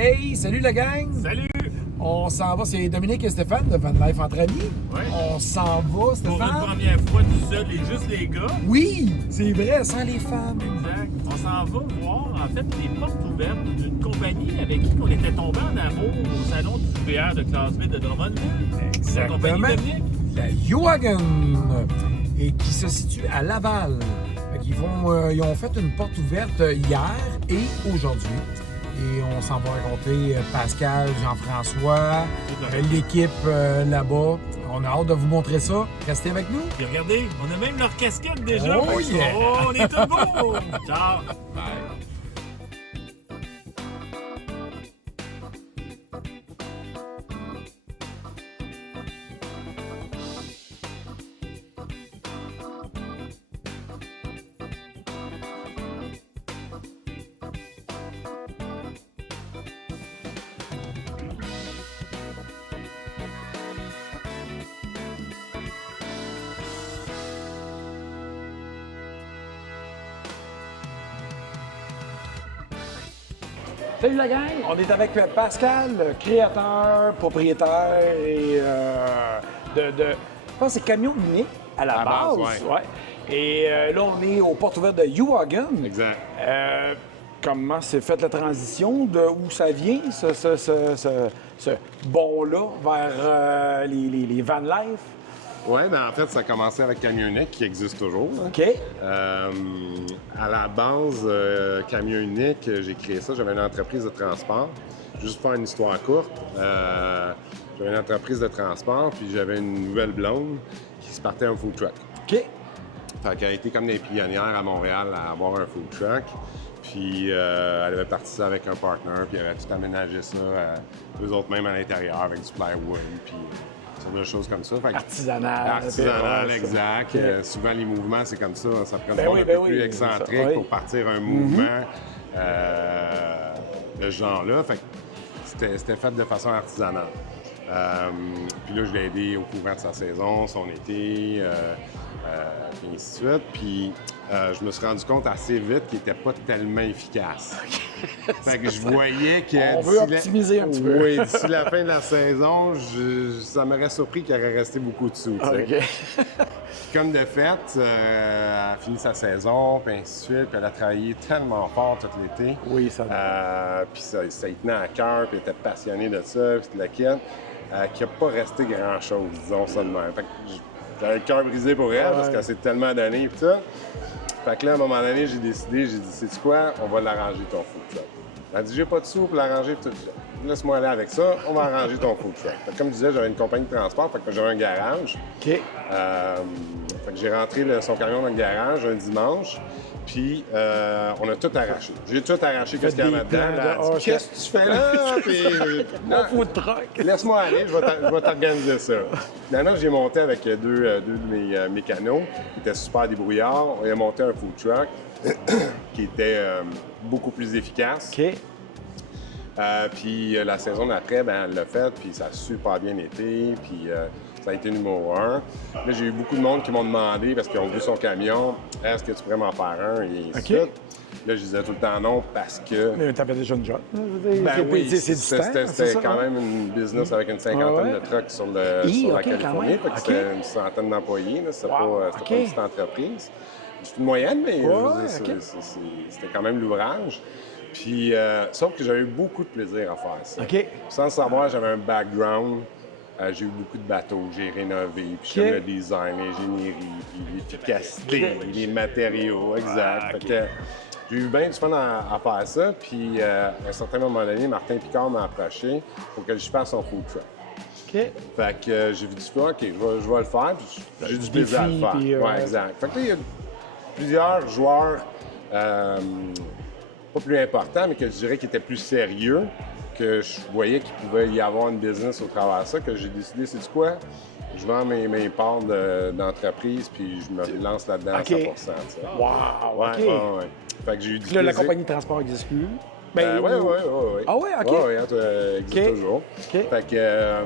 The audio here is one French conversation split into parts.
Hey, salut la gang! Salut! On s'en va, c'est Dominique et Stéphane de Van Life Entre Amis. Ouais. On s'en va, Pour Stéphane? une première fois tout seul et juste les gars. Oui, c'est vrai, sans les femmes. Exact. On s'en va voir en fait les portes ouvertes d'une compagnie avec qui on était tombé en amour au salon du VR de Classeville de Drummondville. La compagnie Exactement. Dominique. La Yowagon, et qui se situe à Laval. Ils ont fait une porte ouverte hier et aujourd'hui. Et on s'en va rencontrer Pascal, Jean-François, l'équipe là-bas. On a hâte de vous montrer ça. Restez avec nous. Puis regardez, on a même leur casquette déjà. Oh yeah! Oh, on est tout beau! Ciao! Salut la gang! On est avec Pascal, créateur, propriétaire et je pense que c'est Camion Unique à la base. ouais. Et là, on est aux portes ouvertes de Yowagon. Exact. Comment s'est faite la transition, de où ça vient, ce bond-là, vers les van life? Oui, en fait, ça a commencé avec Camion Unique, qui existe toujours. Hein. OK. À la base, Camion Unique, j'ai créé ça. J'avais une entreprise de transport. Juste pour faire une histoire courte, j'avais une entreprise de transport, puis j'avais une nouvelle blonde qui se partait un food truck. OK. Fait qu'elle a été comme des pionnières à Montréal à avoir un food truck. Puis elle avait parti ça avec un partner, puis elle avait tout aménagé ça, eux autres même à l'intérieur, avec du plywood, puis des choses comme ça. Fait que, Artisanal. artisanal, exact. Souvent, les mouvements, c'est comme ça. Ça prend Ben un oui, peu ben plus oui, excentrique ça, oui. pour partir un mouvement de ce genre-là. Fait que c'était fait de façon artisanale. Puis là, je l'ai aidé au courant de sa saison, son été, puis ainsi de suite. Puis je me suis rendu compte assez vite qu'il n'était pas tellement efficace. Fait que je voyais que... On veut optimiser un petit peu. Oui, d'ici la fin de la saison, ça m'aurait surpris qu'il aurait resté beaucoup de sous. OK. Comme de fait, elle a fini sa saison, puis ainsi de suite, puis elle a travaillé tellement fort tout l'été. Oui, ça Puis ça lui tenait à cœur, puis elle était passionnée de ça, puis de la quête, qu'il n'a pas resté grand-chose, disons ça de même. Fait que j'avais le cœur brisé pour elle, parce qu'elle s'est tellement donnée, et tout ça. Fait que là, à un moment donné, j'ai dit, sais-tu quoi, on va l'arranger ton food truck. Elle a dit, j'ai pas de sous pour l'arranger tout ça. Laisse-moi aller avec ça, on va arranger ton food truck. Fait que, comme je disais, j'avais une compagnie de transport, fait que j'avais un garage. OK. Fait que j'ai rentré son camion dans le garage un dimanche, puis on a tout arraché. J'ai tout arraché, qu'est-ce qu'il y avait dedans. Elle a dit, qu'est-ce que tu fais là? Puis, Mon food truck. laisse-moi aller, je vais t'organiser ça. Finalement, j'ai monté avec deux de mes mécanos qui étaient super débrouillards. On a monté un food truck qui était beaucoup plus efficace. OK. Puis la saison d'après, ben, elle l'a fait, puis ça a super bien été, puis ça a été numéro 1. Là, j'ai eu beaucoup de monde qui m'ont demandé, parce qu'ils ont vu son camion, est-ce que tu pourrais m'en faire un, et ainsi de suite. Là, je disais tout le temps non, parce que... Mais t'avais déjà une job. Ben oui, c'est du temps, c'est c'était ça, quand hein? même une business avec une cinquantaine de trucks sur la OK, Californie. quand même. Fait que c'était une centaine d'employés, là. C'était Wow, pas OK. une petite entreprise. C'est une moyenne, mais je veux dire, OK. c'était quand même l'ouvrage. Puis, sauf que j'avais eu beaucoup de plaisir à faire ça. OK. Sans le savoir, j'avais un background. J'ai eu beaucoup de bateaux que j'ai rénovés. Puis j'aime le design, l'ingénierie, puis l'efficacité, les matériaux, exact. Fait que j'ai eu bien du fun à faire ça. Puis, à un certain moment donné, Martin Picard m'a approché pour que je fasse son food truck. OK. Fait que j'ai vu du fois, OK, je vais le faire. Puis j'ai du plaisir à le défi, faire. puis, Ouais, exact. Fait que là, il y a plusieurs joueurs pas plus importants, mais que je dirais qui étaient plus sérieux, que je voyais qu'il pouvait y avoir une business au travers de ça, que j'ai décidé, c'est du quoi? Je vends mes parts d'entreprise, puis je me lance là-dedans à 100 tu sais. Wow, Ouais, OK. ouais. Fait que j'ai eu du Là, la plaisir. compagnie de transport n'existe plus. Oui. Ah ouais, OK. Oui, existe OK. toujours. OK. Fait que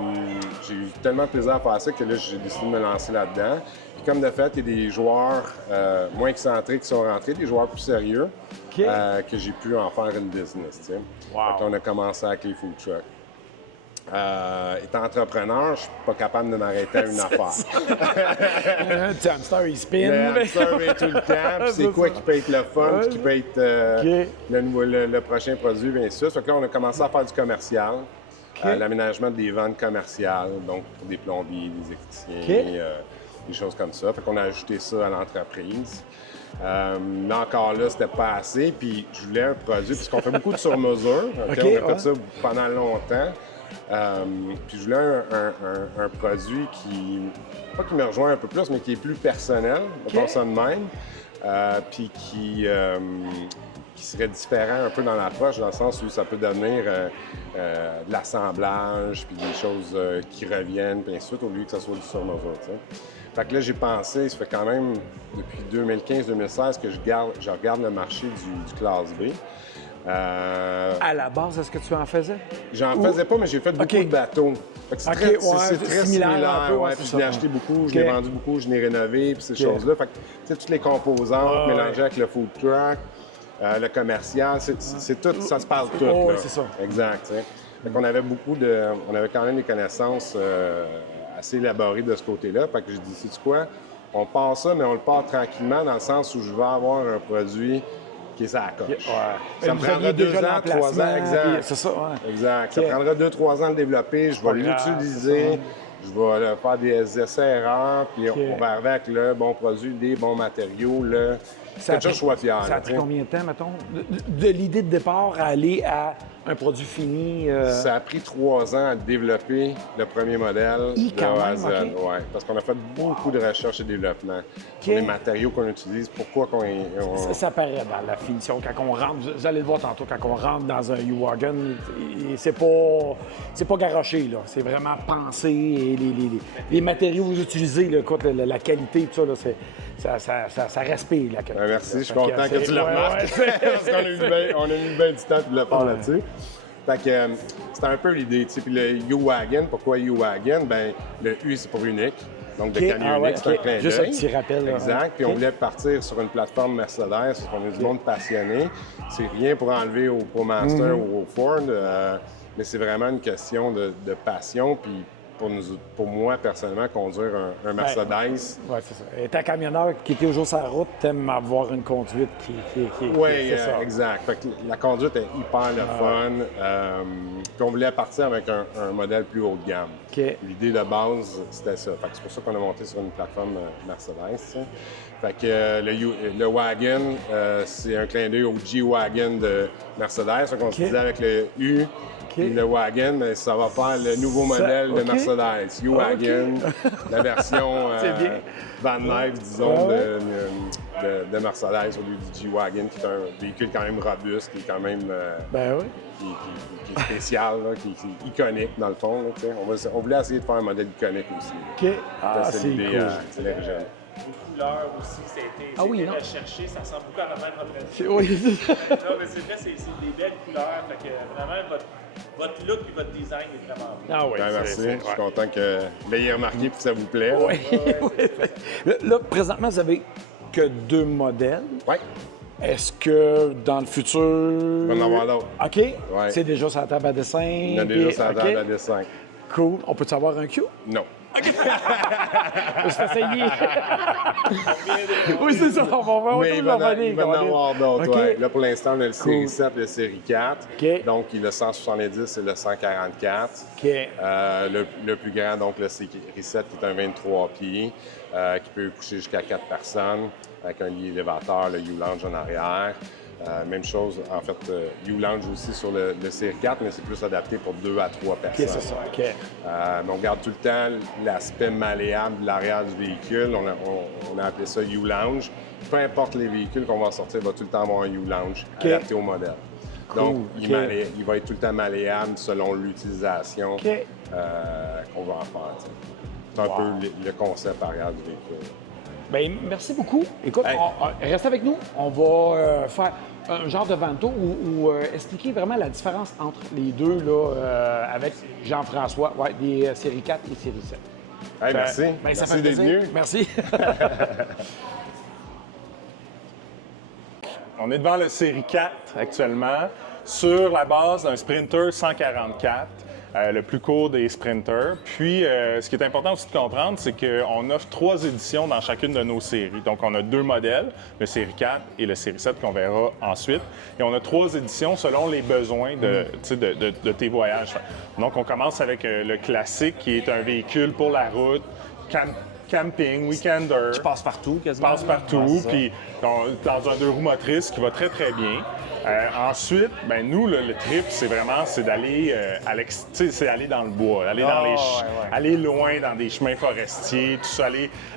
j'ai eu tellement de plaisir à faire ça que là, j'ai décidé de me lancer là-dedans. Puis comme de fait, il y a des joueurs moins excentriques qui sont rentrés, des joueurs plus sérieux, que j'ai pu en faire une business. Tu sais. Wow. Donc, on a commencé avec les food trucks. Étant entrepreneur, je ne suis pas capable de m'arrêter à une affaire. Le hamster, il spin. Le hamster est tout le temps. Puis c'est quoi qui peut être le fun, puis qui peut être le prochain produit, bien sûr. Fait que là, on a commencé à faire du commercial, l'aménagement des ventes commerciales, donc pour des plombiers, des électriciens, des choses comme ça. Fait qu'on a ajouté ça à l'entreprise. Mais encore là, c'était pas assez. Puis je voulais un produit, puisqu'on fait beaucoup de sur-mesure. On a fait ça pendant longtemps. Puis je voulais un produit pas qui me rejoint un peu plus, mais qui est plus personnel, mettons ça de même, puis qui serait différent un peu dans l'approche, dans le sens où ça peut devenir de l'assemblage, puis des choses qui reviennent, puis ainsi de suite, au lieu que ça soit du sur-mesure, tu sais. Fait que là, j'ai pensé, ça fait quand même depuis 2015-2016 que je regarde le marché du Classe B. À la base, est-ce que tu en faisais? J'en faisais pas, mais j'ai fait beaucoup de bateaux. Fait que c'est très similaire. Un peu, puis je l'ai acheté beaucoup, je l'ai vendu beaucoup, je l'ai rénové, puis ces choses-là. Fait que, tu sais, toutes les composantes mélangées avec le food truck, le commercial, c'est tout, ça se parle tout. Là. C'est ça. Exact. T'sais. Fait qu'on avait on avait quand même des connaissances assez élaborées de ce côté-là. Fait que j'ai dit, sais-tu quoi? On part ça, mais on le part tranquillement dans le sens où je vais avoir un produit qui est ça à la coche. Ça me prendra 2 ans, 3 ans. Exact. C'est ça, Exact. Ça prendra 2-3 ans de développer. Je vais l'utiliser. Je vais faire des essais-erreurs. Puis on va arriver avec le bon produit, les bons matériaux. Quelque chose que je sois fier. Ça a pris combien de temps, mettons? De l'idée de départ à aller à un produit fini? Ça a pris 3 ans à développer le premier modèle de A à Z. Ouais, parce qu'on a fait beaucoup de recherche et développement sur les matériaux qu'on utilise, pourquoi qu'on... Ça paraît dans la finition. Quand on rentre, vous allez le voir tantôt, quand on rentre dans un U-Wagon, c'est pas garoché, là. C'est vraiment pensé. Et les matériaux que vous utilisez, là, la qualité, tout ça, là, ça respire, la qualité. Merci, je suis content que tu le remarques. Parce qu'on a eu bien du temps de le faire là-dessus. Fait que c'était un peu l'idée, tu sais. Puis le U-Wagon, pourquoi U-Wagon? Bien, le U, c'est pour unique. Donc, de camion unique, c'est un clin d'œil. Juste un petit rappel. Là. Exact. Puis on voulait partir sur une plateforme Mercedes, parce qu'on a du monde passionné. C'est rien pour enlever au ProMaster ou au Ford, mais c'est vraiment une question de passion. Puis pour moi, personnellement, conduire un Mercedes. Oui, c'est ça. Et ta camionneur qui était toujours sur la route, t'aimes avoir une conduite qui oui, exact. Fait que la conduite est hyper le fun. Puis on voulait partir avec un modèle plus haut de gamme. L'idée de base, c'était ça. Fait que c'est pour ça qu'on a monté sur une plateforme Mercedes. Ça. Fait que le Wagon, c'est un clin d'œil au G-Wagon de Mercedes. Fait qu'on se disait avec le U, et le Wagon, ça va faire le nouveau modèle de Mercedes. U-Wagon, la version Van Life, disons, de Mercedes au lieu du G-Wagon, qui est un véhicule quand même robuste, qui est quand même qui est spécial, là, qui est iconique dans le fond. Là, on voulait essayer de faire un modèle iconique aussi. C'est cool. C'est l'original. Les couleurs aussi, c'était recherché, ça ressemble beaucoup à Robert Rodriguez. Oui. Non, mais c'est vrai, c'est des belles couleurs. Fait que vraiment, votre look et votre design est vraiment beau. Ah oui, merci. Je suis content que vous l'ayez remarqué et que ça vous plaît. Oui. Là, présentement, vous n'avez que 2 modèles. Oui. Est-ce que dans le futur... On va en avoir d'autres. OK. Ouais. C'est déjà sur la table à dessin. Il y a déjà sur la table à dessin. Cool. On peut-tu avoir un Q? Non. OK. Je vais essayer. Oui, c'est ça. On va voir. Mais il va en avoir d'autres. Okay. Ouais. Là, pour l'instant, on a le série 7 et le série 4. Okay. Donc, il a le 170 et le 144. Okay. Le plus grand, donc le série 7, qui est un 23 pieds, qui peut coucher jusqu'à 4 personnes, avec un lit élévateur, le U-Lounge en arrière. Même chose, en fait, U-Lounge aussi sur le série 4, mais c'est plus adapté pour 2 à 3 personnes. OK, c'est ça. OK. Mais on garde tout le temps l'aspect malléable de l'arrière du véhicule. On a appelé ça U-Lounge. Peu importe les véhicules qu'on va sortir, il va tout le temps avoir un U-Lounge adapté au modèle. Cool. Donc, il va être tout le temps malléable selon l'utilisation qu'on va en faire. T'sais. C'est un peu le concept arrière du véhicule. Bien, merci beaucoup. Écoute, reste avec nous. On va faire un genre de vanto ou expliquer vraiment la différence entre les deux là, avec Jean-François, des séries 4 et série 7. Hey, merci. Ben, ça Merci fait d'être plaisir. venu. Merci. On est devant le Série 4 actuellement, sur la base d'un Sprinter 144, le plus court des Sprinters. Puis, ce qui est important aussi de comprendre, c'est qu'on offre 3 éditions dans chacune de nos séries. Donc, on a 2 modèles, le Série 4 et le Série 7 qu'on verra ensuite. Et on a 3 éditions selon les besoins de tes voyages. Donc, on commence avec le classique, qui est un véhicule pour la route, camping, weekender. Je passe partout, quasiment. Passe partout, Ouais, c'est ça. puis dans un 2 roues motrices qui va très, très bien. Ensuite, ben nous, là, le trip, c'est d'aller c'est aller dans le bois, aller dans les aller loin dans des chemins forestiers, tout ça,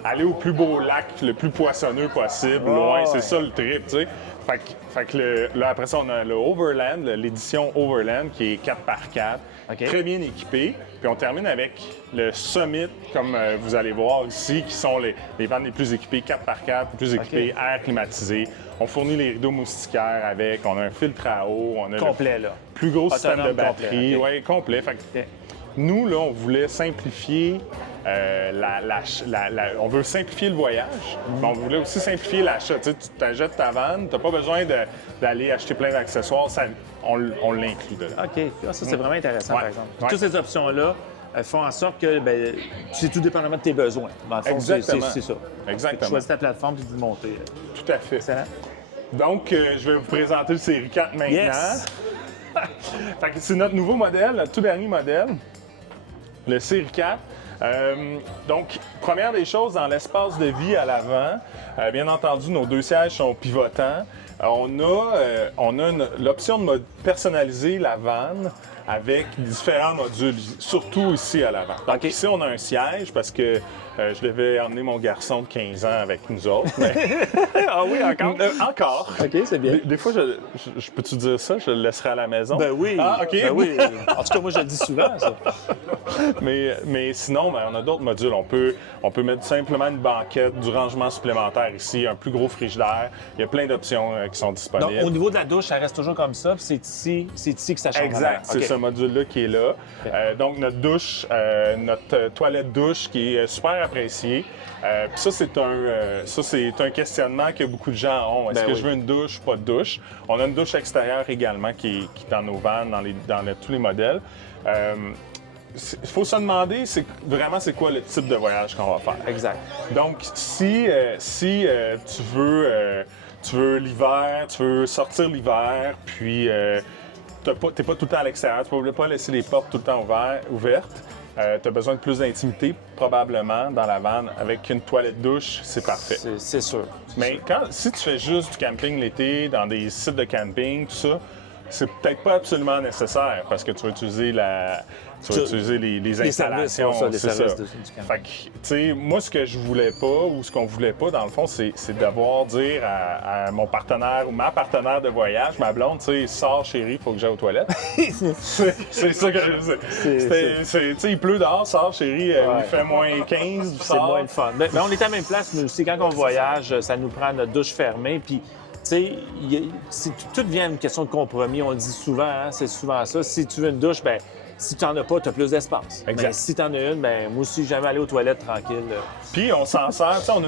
aller au plus beau lac, le plus poissonneux possible, loin. C'est ça le trip, tu sais. Fait que là, après ça, on a le Overland, l'édition Overland, qui est 4x4, très bien équipé. Puis on termine avec le Summit, comme vous allez voir ici, qui sont les vannes les plus équipées, 4x4, les plus équipées, air climatisé. On fournit les rideaux moustiquaires avec, on a un filtre à eau, on a Complet, là. le plus gros système de Autonome batterie. complet, Oui, complet. Fait que nous, là, on voulait simplifier on veut simplifier le voyage, mais on voulait aussi simplifier l'achat. Tu sais, tu t'achètes ta vanne, tu n'as pas besoin d'aller acheter plein d'accessoires, on l'inclut dedans. OK. Ça, c'est vraiment intéressant, Ouais. par exemple. Ouais. Toutes ces options-là font en sorte que c'est tout dépendamment de tes besoins. Dans le fond, Exactement. c'est ça. Exactement. Tu choisis ta plateforme et tu le monter. Tout à fait. Excellent. Donc, je vais vous présenter le Série 4 maintenant. Yes! Fait que c'est notre nouveau modèle, notre tout dernier modèle, le Série 4. Donc, première des choses, dans l'espace de vie à l'avant, bien entendu, nos 2 sièges sont pivotants. On a l'option de personnaliser la vanne avec différents modules, surtout ici à l'avant. Donc ici, on a un siège parce que je devais emmener mon garçon de 15 ans avec nous autres. Mais... Ah oui, encore? Encore. OK, c'est bien. Des fois, je peux-tu dire ça? Je le laisserai à la maison? Ben oui. Ah, OK. Ben oui. En tout cas, moi, je le dis souvent, ça. Mais sinon, ben, on a d'autres modules. On peut mettre simplement une banquette, du rangement supplémentaire ici, un plus gros frigidaire. Il y a plein d'options qui sont Donc, disponibles. au niveau de la douche, ça reste toujours comme ça, puis c'est ici que ça change. Exact, c'est ce module-là qui est là. Donc, notre douche, notre toilette douche qui est super appréciée. Puis ça, c'est un questionnement que beaucoup de gens ont. Est-ce que je veux une douche, pas de douche? On a une douche extérieure également qui est dans nos vannes, dans tous les modèles. Il faut se demander c'est quoi le type de voyage qu'on va faire. Exact. Donc, si tu veux l'hiver, tu veux sortir l'hiver, puis t'es pas tout le temps à l'extérieur, tu ne peux pas laisser les portes tout le temps ouvertes, tu as besoin de plus d'intimité, probablement, dans la vanne. Avec une toilette douche, c'est parfait. C'est sûr. Mais si tu fais juste du camping l'été, dans des sites de camping, tout ça, c'est peut-être pas absolument nécessaire parce que tu vas utiliser les installations. Les services du camping. Fait que, tu sais, moi, ce que je voulais pas ou ce qu'on voulait pas, dans le fond, c'est devoir dire à mon partenaire ou ma partenaire de voyage, ma blonde, tu sais, sors chérie, faut que j'aille aux toilettes. c'est ça que je sais. Tu sais, il pleut dehors, sors chérie, il fait moins 15, C'est moins le fun. Mais on est à la même place, nous aussi, quand on voyage, ça nous prend notre douche fermée, puis tu sais, tout devient une question de compromis. On le dit souvent, hein, c'est souvent ça. Si tu veux une douche, ben si tu n'en as pas, tu as plus d'espace. Exact. Mais si tu en as une, ben moi aussi, jamais aller aux toilettes tranquille. Puis on s'en sert, tu sais, on a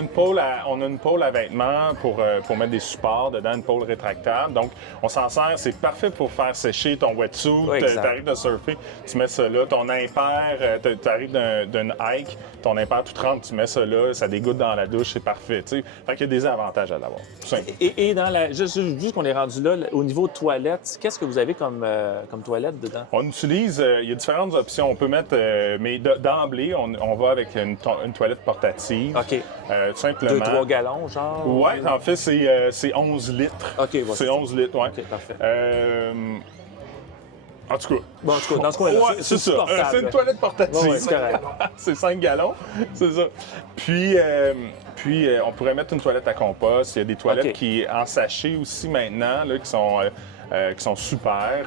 une pôle à vêtements pour mettre des supports dedans, une pôle rétractable. Donc, on s'en sert, c'est parfait pour faire sécher ton wetsuit. Oui, exact. T'arrives de surfer, tu mets ça là. Ton impair, t'arrives d'un hike, ton impair tout trempe, tu mets ça là, ça dégoûte dans la douche, c'est parfait, tu sais. Fait qu'il y a des avantages à l'avoir, tout simple. Et dans la... Juste qu'on est rendu là, au niveau de toilette, qu'est-ce que vous avez comme toilette dedans? On utilise, il y a différentes options. On peut mettre, mais d'emblée, on va avec une toilette portative. OK. Tout simplement. 2-3 gallons, genre? Oui, en fait, c'est 11 litres. OK, ouais, c'est 11 litres, oui. OK, parfait. En tout cas. Bon, en tout cas, dans ce coin-là, Ouais, c'est ça. supportable. C'est une toilette portative. Ouais, c'est correct. C'est 5 gallons, c'est ça. Puis, on pourrait mettre une toilette à compost. Il y a des toilettes OK. qui en sachet aussi maintenant, là, qui sont super.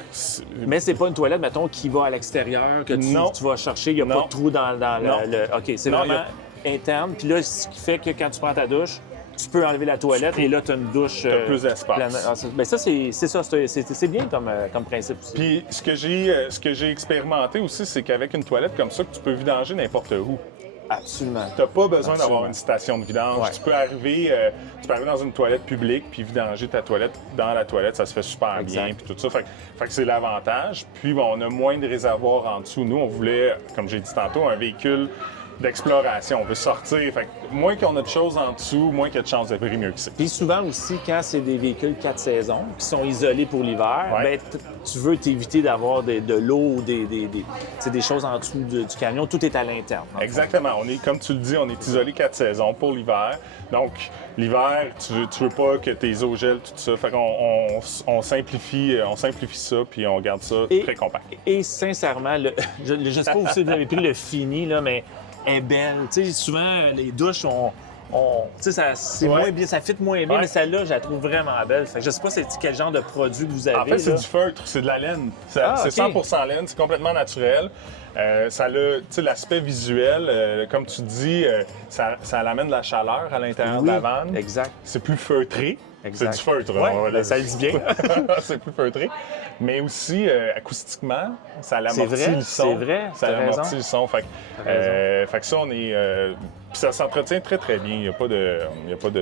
Mais c'est pas une toilette, mettons, qui va à l'extérieur, que Non. tu vas chercher, il n'y a Non. pas de trou dans Non. le... OK, c'est Non, vraiment interne. Puis là, ce qui fait que quand tu prends ta douche, tu peux enlever la toilette et là, tu as une douche... T'as plus d'espace. Bien, ça, c'est bien comme principe aussi. Puis ce que j'ai expérimenté aussi, c'est qu'avec une toilette comme ça, tu peux vidanger n'importe où. Absolument. Tu n'as pas besoin Absolument. d'avoir une station de vidange. Ouais. Tu peux arriver dans une toilette publique puis vidanger ta toilette dans la toilette. Ça se fait super Exact. bien puis tout ça. Fait que c'est l'avantage. Puis bon, on a moins de réservoirs en dessous. Nous, on voulait, comme j'ai dit tantôt, un véhicule d'exploration. On veut sortir. Fait que moins qu'on a de choses en dessous, moins qu'il y a de chances de prix, mieux que c'est. Puis souvent aussi, quand c'est des véhicules 4 saisons qui sont isolés pour l'hiver, Ouais. ben, tu veux t'éviter d'avoir de l'eau ou des choses en dessous du camion. Tout est à l'interne. dans le fond. Exactement. On est, comme tu le dis, on est isolé 4 saisons pour l'hiver. Donc, l'hiver, tu veux pas que tes eaux gèlent, tout ça. Fait qu'on on simplifie ça, puis on garde ça Et- très compact. Et sincèrement, je ne sais pas si vous avez pris le fini, là, mais elle est belle. Tu sais, souvent, les douches, tu sais, c'est Ouais. moins bien, ça fit moins bien, Ouais. mais celle-là, je la trouve vraiment belle. Fait que je sais pas c'est quel genre de produit vous avez. En fait, c'est là. du feutre, c'est de la laine. C'est Ah, c'est ok. 100% laine, c'est complètement naturel. Ça a tu sais, l'aspect visuel, comme tu dis, ça amène de la chaleur à l'intérieur de la vanne. Exact. C'est plus feutré. Exact. C'est du feutre. Ouais, on va ben, ça le dit bien. c'est plus feutré. Mais aussi, acoustiquement, ça C'est l'amortit vrai, le son. c'est vrai, Ça t'as l'amortit raison. le son. Fait que ça, on est... puis ça s'entretient très, très bien. Il n'y a pas de...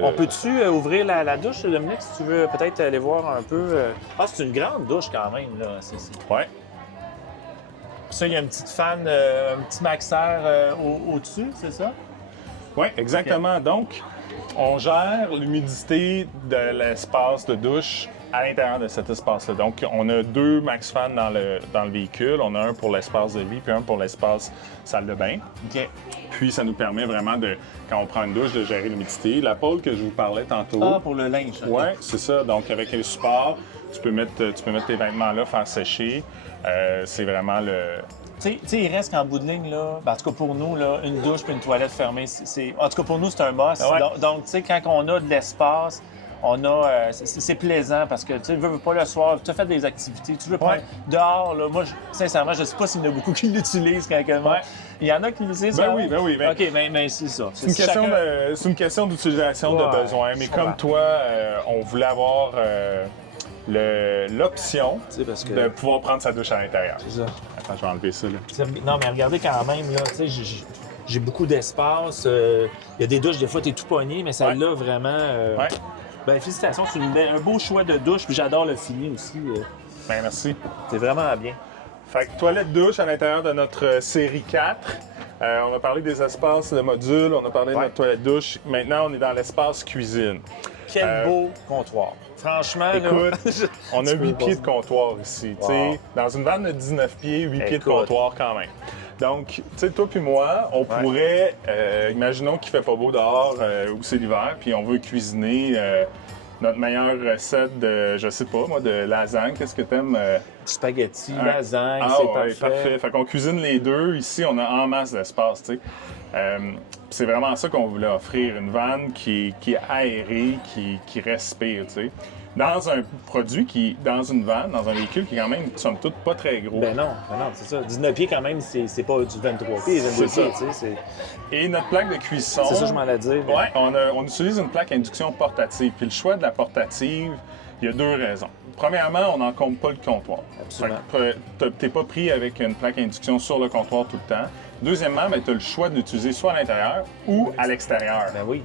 On peut-tu ouvrir la douche, Dominique, si tu veux peut-être aller voir un peu? Ah, c'est une grande douche quand même, là. Ouais. Ça, il y a une petite fan, un petit maxeur au-dessus, c'est ça? Oui, exactement. Donc, on gère l'humidité de l'espace de douche à l'intérieur de cet espace-là. Donc, on a 2 max fans dans le véhicule. On a un pour l'espace de vie puis un pour l'espace salle de bain. OK. Puis, ça nous permet vraiment de, quand on prend une douche, de gérer l'humidité. La pôle que je vous parlais tantôt. Ah, pour le linge. OK. Oui, c'est ça. Donc, avec le support, tu peux mettre tes vêtements là, faire sécher. C'est vraiment le... Tu sais, il reste qu'en bout de ligne, là, ben, en tout cas pour nous, là, une douche puis une toilette fermée, en tout cas pour nous, c'est un must. Ah ouais. Donc, tu sais, quand on a de l'espace, c'est plaisant parce que tu veux pas le soir, tu as fait des activités, tu veux prendre Ouais. dehors, là, moi, sincèrement, je sais pas s'il y en a beaucoup qui l'utilisent quand même. Ouais. Il y en a qui l'utilisent. Ben quand oui, même? ben oui, ben- OK, mais c'est ça. C'est une question d'utilisation Ouais, de besoin. Mais je comme comprends. toi, on voulait avoir l'option Tu sais, parce que... de pouvoir prendre sa douche à l'intérieur. C'est ça. Attends, je vais enlever ça. Là. Non, mais regardez quand même, là, tu sais, j'ai beaucoup d'espace. Il y a des douches, des fois, t'es tout pogné, mais celle-là, vraiment... Ouais. Ben, félicitations, c'est un beau choix de douche, puis j'adore le fini aussi. Ben, merci. C'est vraiment bien. Fait que toilette douche à l'intérieur de notre série 4. On a parlé des espaces de module, on a parlé de Ouais. notre toilette douche. Maintenant, on est dans l'espace cuisine. Quel beau comptoir. Franchement, Écoute, là... on a Tu peux 8 pas- pieds de comptoir ici. tu sais. Wow. Dans une vanne de 19 pieds, 8 pieds de Écoute. comptoir quand même. Donc, tu sais, toi puis moi, on pourrait, imaginons qu'il fait pas beau dehors ou c'est l'hiver, puis on veut cuisiner notre meilleure recette de, je sais pas, moi, de lasagne. Qu'est-ce que t'aimes? Spaghetti, lasagne, Ah, c'est ouais, parfait. Fait qu'on cuisine les deux. Ici, on a en masse d'espace, tu sais. C'est vraiment ça qu'on voulait offrir, une vanne qui est aérée, qui respire, tu sais. Dans un produit dans une vanne, dans un véhicule qui est quand même, somme toute, pas très gros. Ben non, c'est ça. 19 pieds, quand même, c'est pas du 23 pieds, 22 C'est ça. pieds, tu sais. Et notre plaque de cuisson... C'est ça que je m'en allais dire. Ouais, on utilise une plaque induction portative. Puis le choix de la portative, il y a 2 raisons. Premièrement, on n'encombre pas le comptoir. Absolument. T'es pas pris avec une plaque induction sur le comptoir tout le temps. Deuxièmement, tu as le choix de l'utiliser soit à l'intérieur ou à l'extérieur. Ben oui.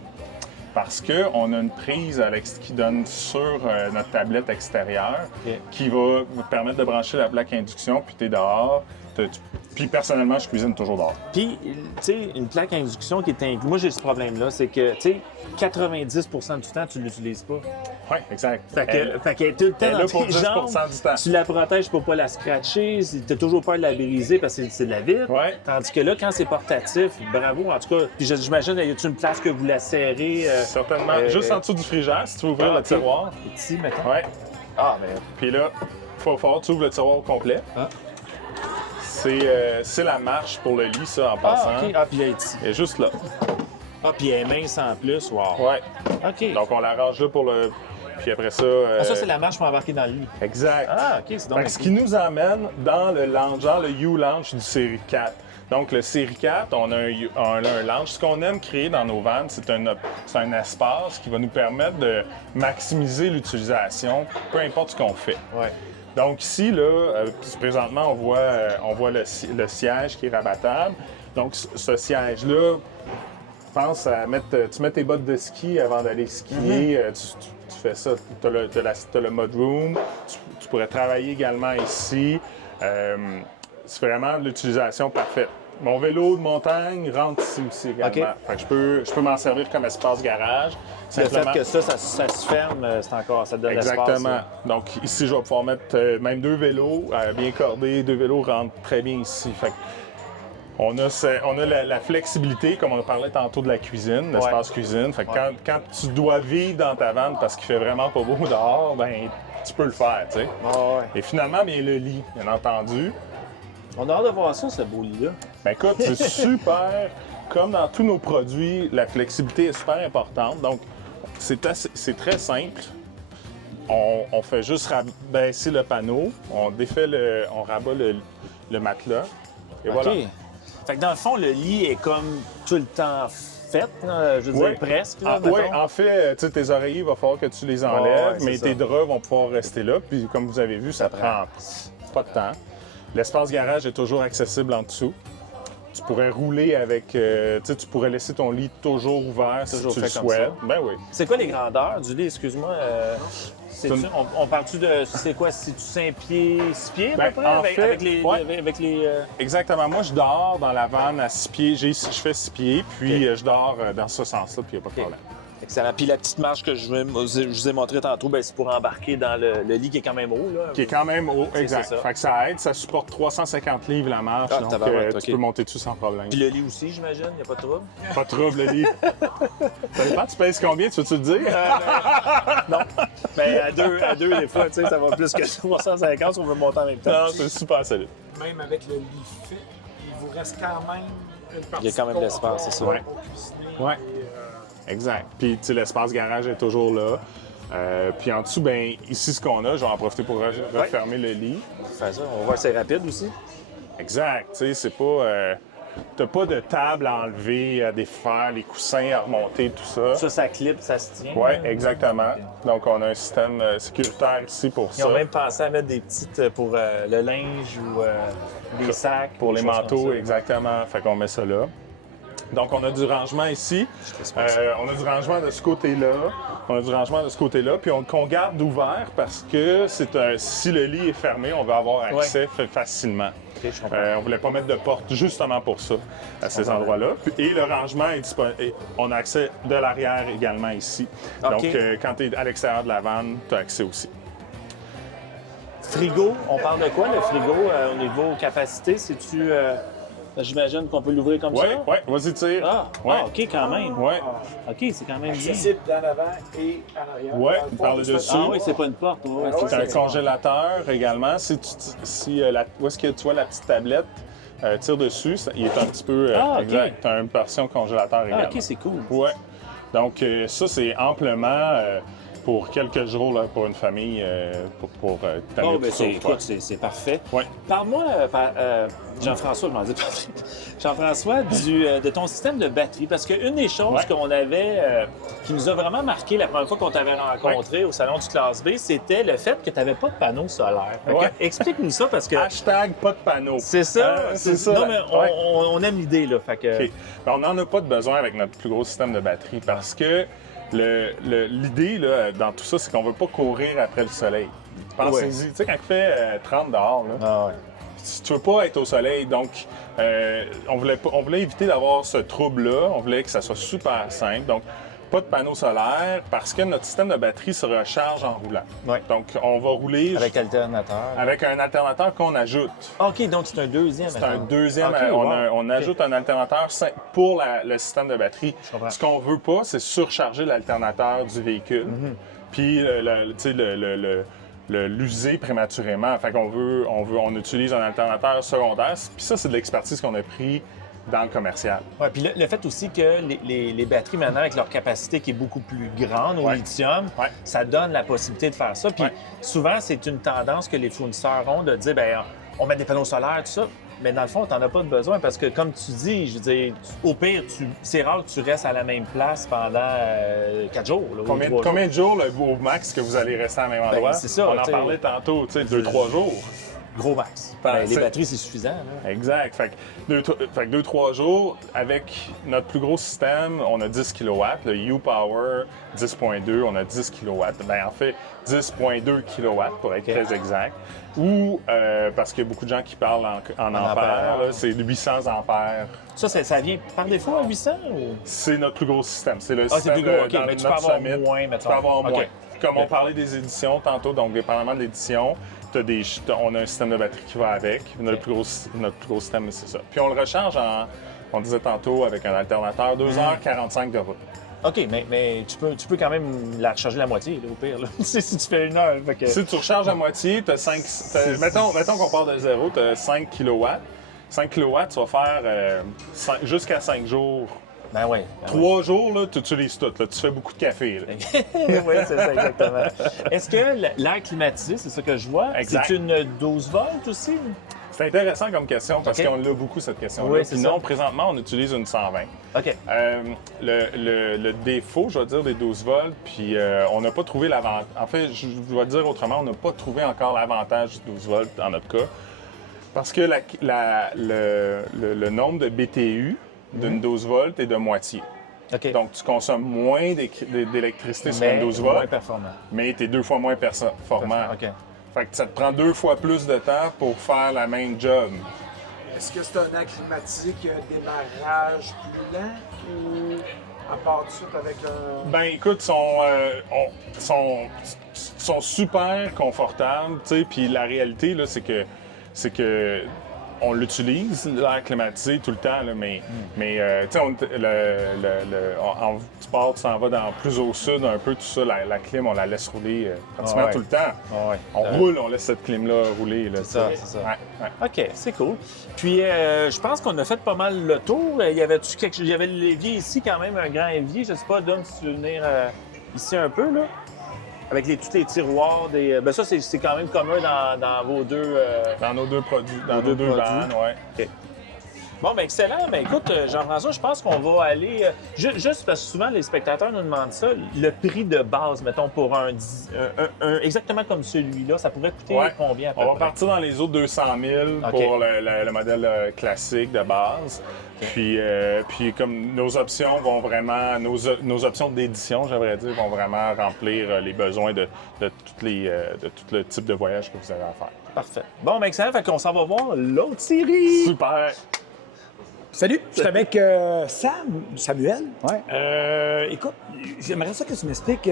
Parce qu'on a une prise qui donne sur notre tablette extérieure Ok. qui va vous permettre de brancher la plaque induction, puis tu es dehors. Puis personnellement, je cuisine toujours dehors. Puis, tu sais, une plaque à induction qui est inclue. Moi, j'ai ce problème-là, c'est que, tu sais, 90 du temps, tu l'utilises pas. Oui, exact. Fait qu'elle est tout le temps elle est là dans pour tes 10 jambes. du temps. Tu la protèges pour pas la scratcher. T'as toujours peur de la briser parce que c'est de la vitre. Ouais. Tandis que là, quand c'est portatif, bravo. En tout cas, puis j'imagine, y a-t-il une place que vous la serrez? Certainement. Juste en dessous du frigidaire, si tu veux ouvrir le ok. tiroir. Ici, mettons. Ouais. Ah, ben... Puis là, faut fort, tu ouvres le tiroir au complet. Ah. C'est la marche pour le lit, ça, en passant. Ah, OK. Ah, puis elle est ici. Elle est juste là. Ah, puis elle est mince en plus. Wow. Ouais. OK. Donc, on l'arrange là pour le... Puis après ça... Ah, ça, c'est la marche pour embarquer dans le lit. Exact. Ah, OK. C'est donc... Fait que ce qui nous amène dans le lounge, genre le U-Lounge du Série 4. Donc, le Série 4, on a un lounge. Ce qu'on aime créer dans nos vannes, c'est un espace qui va nous permettre de maximiser l'utilisation, peu importe ce qu'on fait. Ouais. Donc ici, là, présentement, on voit le siège qui est rabattable. Donc ce siège-là, pense à tu mets tes bottes de ski avant d'aller skier. Tu fais ça, tu as le mudroom. Tu pourrais travailler également ici. C'est vraiment l'utilisation parfaite. Mon vélo de montagne rentre ici aussi également. Okay. Fait que je peux m'en servir comme espace garage. Le fait que ça se ferme, ça te donne l'espace. Exactement. Donc ici, je vais pouvoir mettre même 2 vélos bien cordés. 2 vélos rentrent très bien ici. Fait que on a la flexibilité, comme on parlait tantôt de la cuisine, l'espace cuisine. Fait que quand tu dois vivre dans ta vanne parce qu'il fait vraiment pas beau dehors, ben tu peux le faire, tu sais. Et finalement, bien le lit, bien entendu. On a hâte de voir ça, ce beau lit-là. Ben écoute, c'est super. Comme dans tous nos produits, la flexibilité est super importante. Donc, c'est très simple. On fait juste baisser le panneau, on rabat le matelas. Et voilà. Fait que dans le fond, le lit est comme tout le temps fait, là, je veux dire presque. Oui, en fait, tes oreillers, il va falloir que tu les enlèves, mais tes draps vont pouvoir rester là. Puis comme vous avez vu, ça prend pas de temps. L'espace garage est toujours accessible en dessous. Tu pourrais rouler avec... tu pourrais laisser ton lit toujours ouvert si tu le souhaites. Ben oui. C'est quoi les grandeurs du lit, excuse-moi? On parle-tu de... C'est quoi, c'est-tu 5 pieds, 6 pieds à peu près? Avec les... Exactement. Moi, je dors dans la vanne à 6 pieds. Je fais 6 pieds, puis je dors dans ce sens-là, puis il n'y a pas de problème. Excellent. Puis la petite marche que je vous ai montrée tantôt, ben, c'est pour embarquer dans le lit qui est quand même haut. Là. Qui est quand même haut, exact. Fait que ça aide. Ça supporte 350 livres la marche, donc tu peux monter dessus sans problème. Puis le lit aussi, j'imagine? Il n'y a pas de trouble? Pas de trouble, le lit. Ça dépend, tu pèses combien, tu veux-tu le dire? Non. Mais à deux, des fois, tu sais, ça va plus que 350 si on veut monter en même temps. Non, c'est super solide. Même avec le lit fait, il vous reste quand même une partie. Il y a quand même de l'espace, c'est ça. Ouais. Ouais. Exact. Puis, tu sais, l'espace garage est toujours là. Puis en dessous, ben ici, ce qu'on a, je vais en profiter pour refermer le lit. Fais ça. On va voir que c'est rapide aussi. Exact. Tu sais, c'est pas... t'as pas de table à enlever, à défaire, les coussins à remonter, tout ça. Ça clip, ça se tient. Oui, exactement. Donc, on a un système sécuritaire ici pour ça. Ils ont même pensé à mettre des petites pour le linge ou des sacs. Pour les manteaux, exactement. Fait qu'on met ça là. Donc, on a du rangement ici. On a du rangement de ce côté-là. On a du rangement de ce côté-là. Puis, qu'on garde ouvert parce que si le lit est fermé, on va avoir accès facilement. Okay, je comprends. On voulait pas mettre de porte justement pour ça, à ces endroits-là. Et le rangement est disponible. On a accès de l'arrière également ici. Okay. Donc, quand tu es à l'extérieur de la vanne, tu as accès aussi. Frigo, on parle de quoi, le frigo, au niveau capacité? C'est-tu... j'imagine qu'on peut l'ouvrir comme ça? Oui, vas-y, tire. OK, quand même. Oui. OK, c'est quand même bien. Accessible d'en avant et en arrière. Oui, par le dessus. Ah oui, c'est pas une porte. Ouais, c'est un congélateur également. Si où est-ce que tu vois la petite tablette, tire dessus, il est un petit peu... exact. Tu as une version congélateur également. OK, c'est cool. Oui. Donc, ça, c'est amplement... pour quelques jours là, pour une famille, pour ben c'est parfait. Ouais. Parle-moi, Jean-François, je m'en dis pas. Jean-François, de ton système de batterie, parce qu'une des choses qu'on avait, qui nous a vraiment marqué la première fois qu'on t'avait rencontré au Salon du Classe B, c'était le fait que tu n'avais pas de panneau solaire. Explique-nous ça, parce que... Hashtag pas de panneau. C'est ça. C'est ça. Non, mais on aime l'idée, là. Fait que... Okay. Ben, on n'en a pas de besoin avec notre plus gros système de batterie, parce que l'idée là, dans tout ça, c'est qu'on ne veut pas courir après le soleil. Pensez-y. Tu sais, quand il fait 30 dehors, là, tu ne veux pas être au soleil. Donc, on voulait éviter d'avoir ce trouble-là. On voulait que ça soit super simple. Donc, pas de panneau solaire parce que notre système de batterie se recharge en roulant. Ouais. Donc, on va rouler... Avec alternateur. Avec un alternateur qu'on ajoute. OK, donc c'est un deuxième. C'est un deuxième. Okay, on ajoute un alternateur pour le système de batterie. Ce qu'on veut pas, c'est surcharger l'alternateur du véhicule. Puis, l'user prématurément. Fait qu'on on utilise un alternateur secondaire. Puis ça, c'est de l'expertise qu'on a pris dans le commercial. Oui, puis le fait aussi que les batteries, maintenant, avec leur capacité qui est beaucoup plus grande au lithium, ça donne la possibilité de faire ça. Puis souvent, c'est une tendance que les fournisseurs ont de dire, bien, on met des panneaux solaires, tout ça. Mais dans le fond, t'en as pas de besoin parce que, comme tu dis, je veux dire, au pire, c'est rare que tu restes à la même place pendant 4 jours. Là, Combien de jours au max que vous allez rester à même endroit? C'est ça. On en parlait tantôt, 2-3 jours. Gros max. Ben, les batteries, c'est suffisant. Là. Exact. Fait que 2-3 jours, avec notre plus gros système, on a 10 kW. Le U-Power 10.2, on a 10 kW. Ben, en fait, 10.2 kW pour être très exact. Ou, parce qu'il y a beaucoup de gens qui parlent en ampères, là, c'est 800 ampères. Ça vient par défaut à 800? Ou... C'est notre plus gros système. C'est le c'est système plus gros. OK, mais tu peux avoir Summit. moins, mettons. Tu peux avoir moins. Okay. Comme on parlait des éditions tantôt, donc dépendamment de l'édition, on a un système de batterie qui va avec. Notre plus gros système, c'est ça. Puis on le recharge on disait tantôt, avec un alternateur, 2h45 de route. OK, mais tu peux quand même la recharger la moitié, là, au pire. Là. Si tu fais 1 heure. Que... Si tu recharges à moitié, tu as mettons qu'on part de zéro, tu as 5 kW. 5 kW, tu vas faire jusqu'à 5 jours. Ben oui. 3 jours, là, tu utilises tout. Là. Tu fais beaucoup de café. Oui, c'est ça, exactement. Est-ce que l'air climatisé, c'est ça que je vois? Exact. C'est une 12 volts aussi? C'est intéressant comme question parce qu'on l'a beaucoup, cette question-là. Oui, c'est ça. Non, présentement, on utilise une 120. OK. Le défaut, je vais dire, des 12 volts, puis on n'a pas trouvé l'avantage. En fait, je dois dire autrement, on n'a pas trouvé encore l'avantage du 12 volts dans notre cas. Parce que le nombre de BTU d'une 12 volts est de moitié. OK. Donc, tu consommes moins d'électricité sur une 12 volts, moins performant. mais tu es 2 fois moins performant. OK. Fait que ça te prend 2 fois plus de temps pour faire la même job. Est-ce que c'est un air climatisé qui a un démarrage plus lent ou à part tout ça avec un... Ben écoute, sont super confortables, tu sais, puis la réalité, là, c'est que on l'utilise, l'air climatisé, tout le temps, là, mais tu sais, en sport, tu s'en vas dans plus au sud, un peu, tout ça, la clim, on la laisse rouler pratiquement tout le temps. On roule, on laisse cette clim-là rouler. Là, c'est ça. Ouais. OK, c'est cool. Puis, je pense qu'on a fait pas mal le tour. Il y avait l'évier ici, quand même, un grand évier. Je sais pas, Dom, si tu veux venir ici un peu, là? Avec tous les tiroirs. Ben ça, c'est quand même commun dans vos deux... Dans nos deux produits, dans nos deux vannes, oui. OK. Bon, ben excellent. Ben écoute, Jean-François, je pense qu'on va aller... juste parce que souvent, les spectateurs nous demandent ça. Le prix de base, mettons, pour un exactement comme celui-là, ça pourrait coûter combien à peu On va près? partir dans les autres 200 000 pour le modèle classique de base. Okay. Puis comme nos options vont vraiment, nos options d'édition, j'aimerais dire, vont vraiment remplir les besoins de tout le type de voyage que vous avez à faire. Parfait. Bon, ben excellent. Fait qu'on s'en va voir l'autre série. Super. Salut, je suis avec Samuel. Ouais. Écoute, j'aimerais ça que tu m'expliques,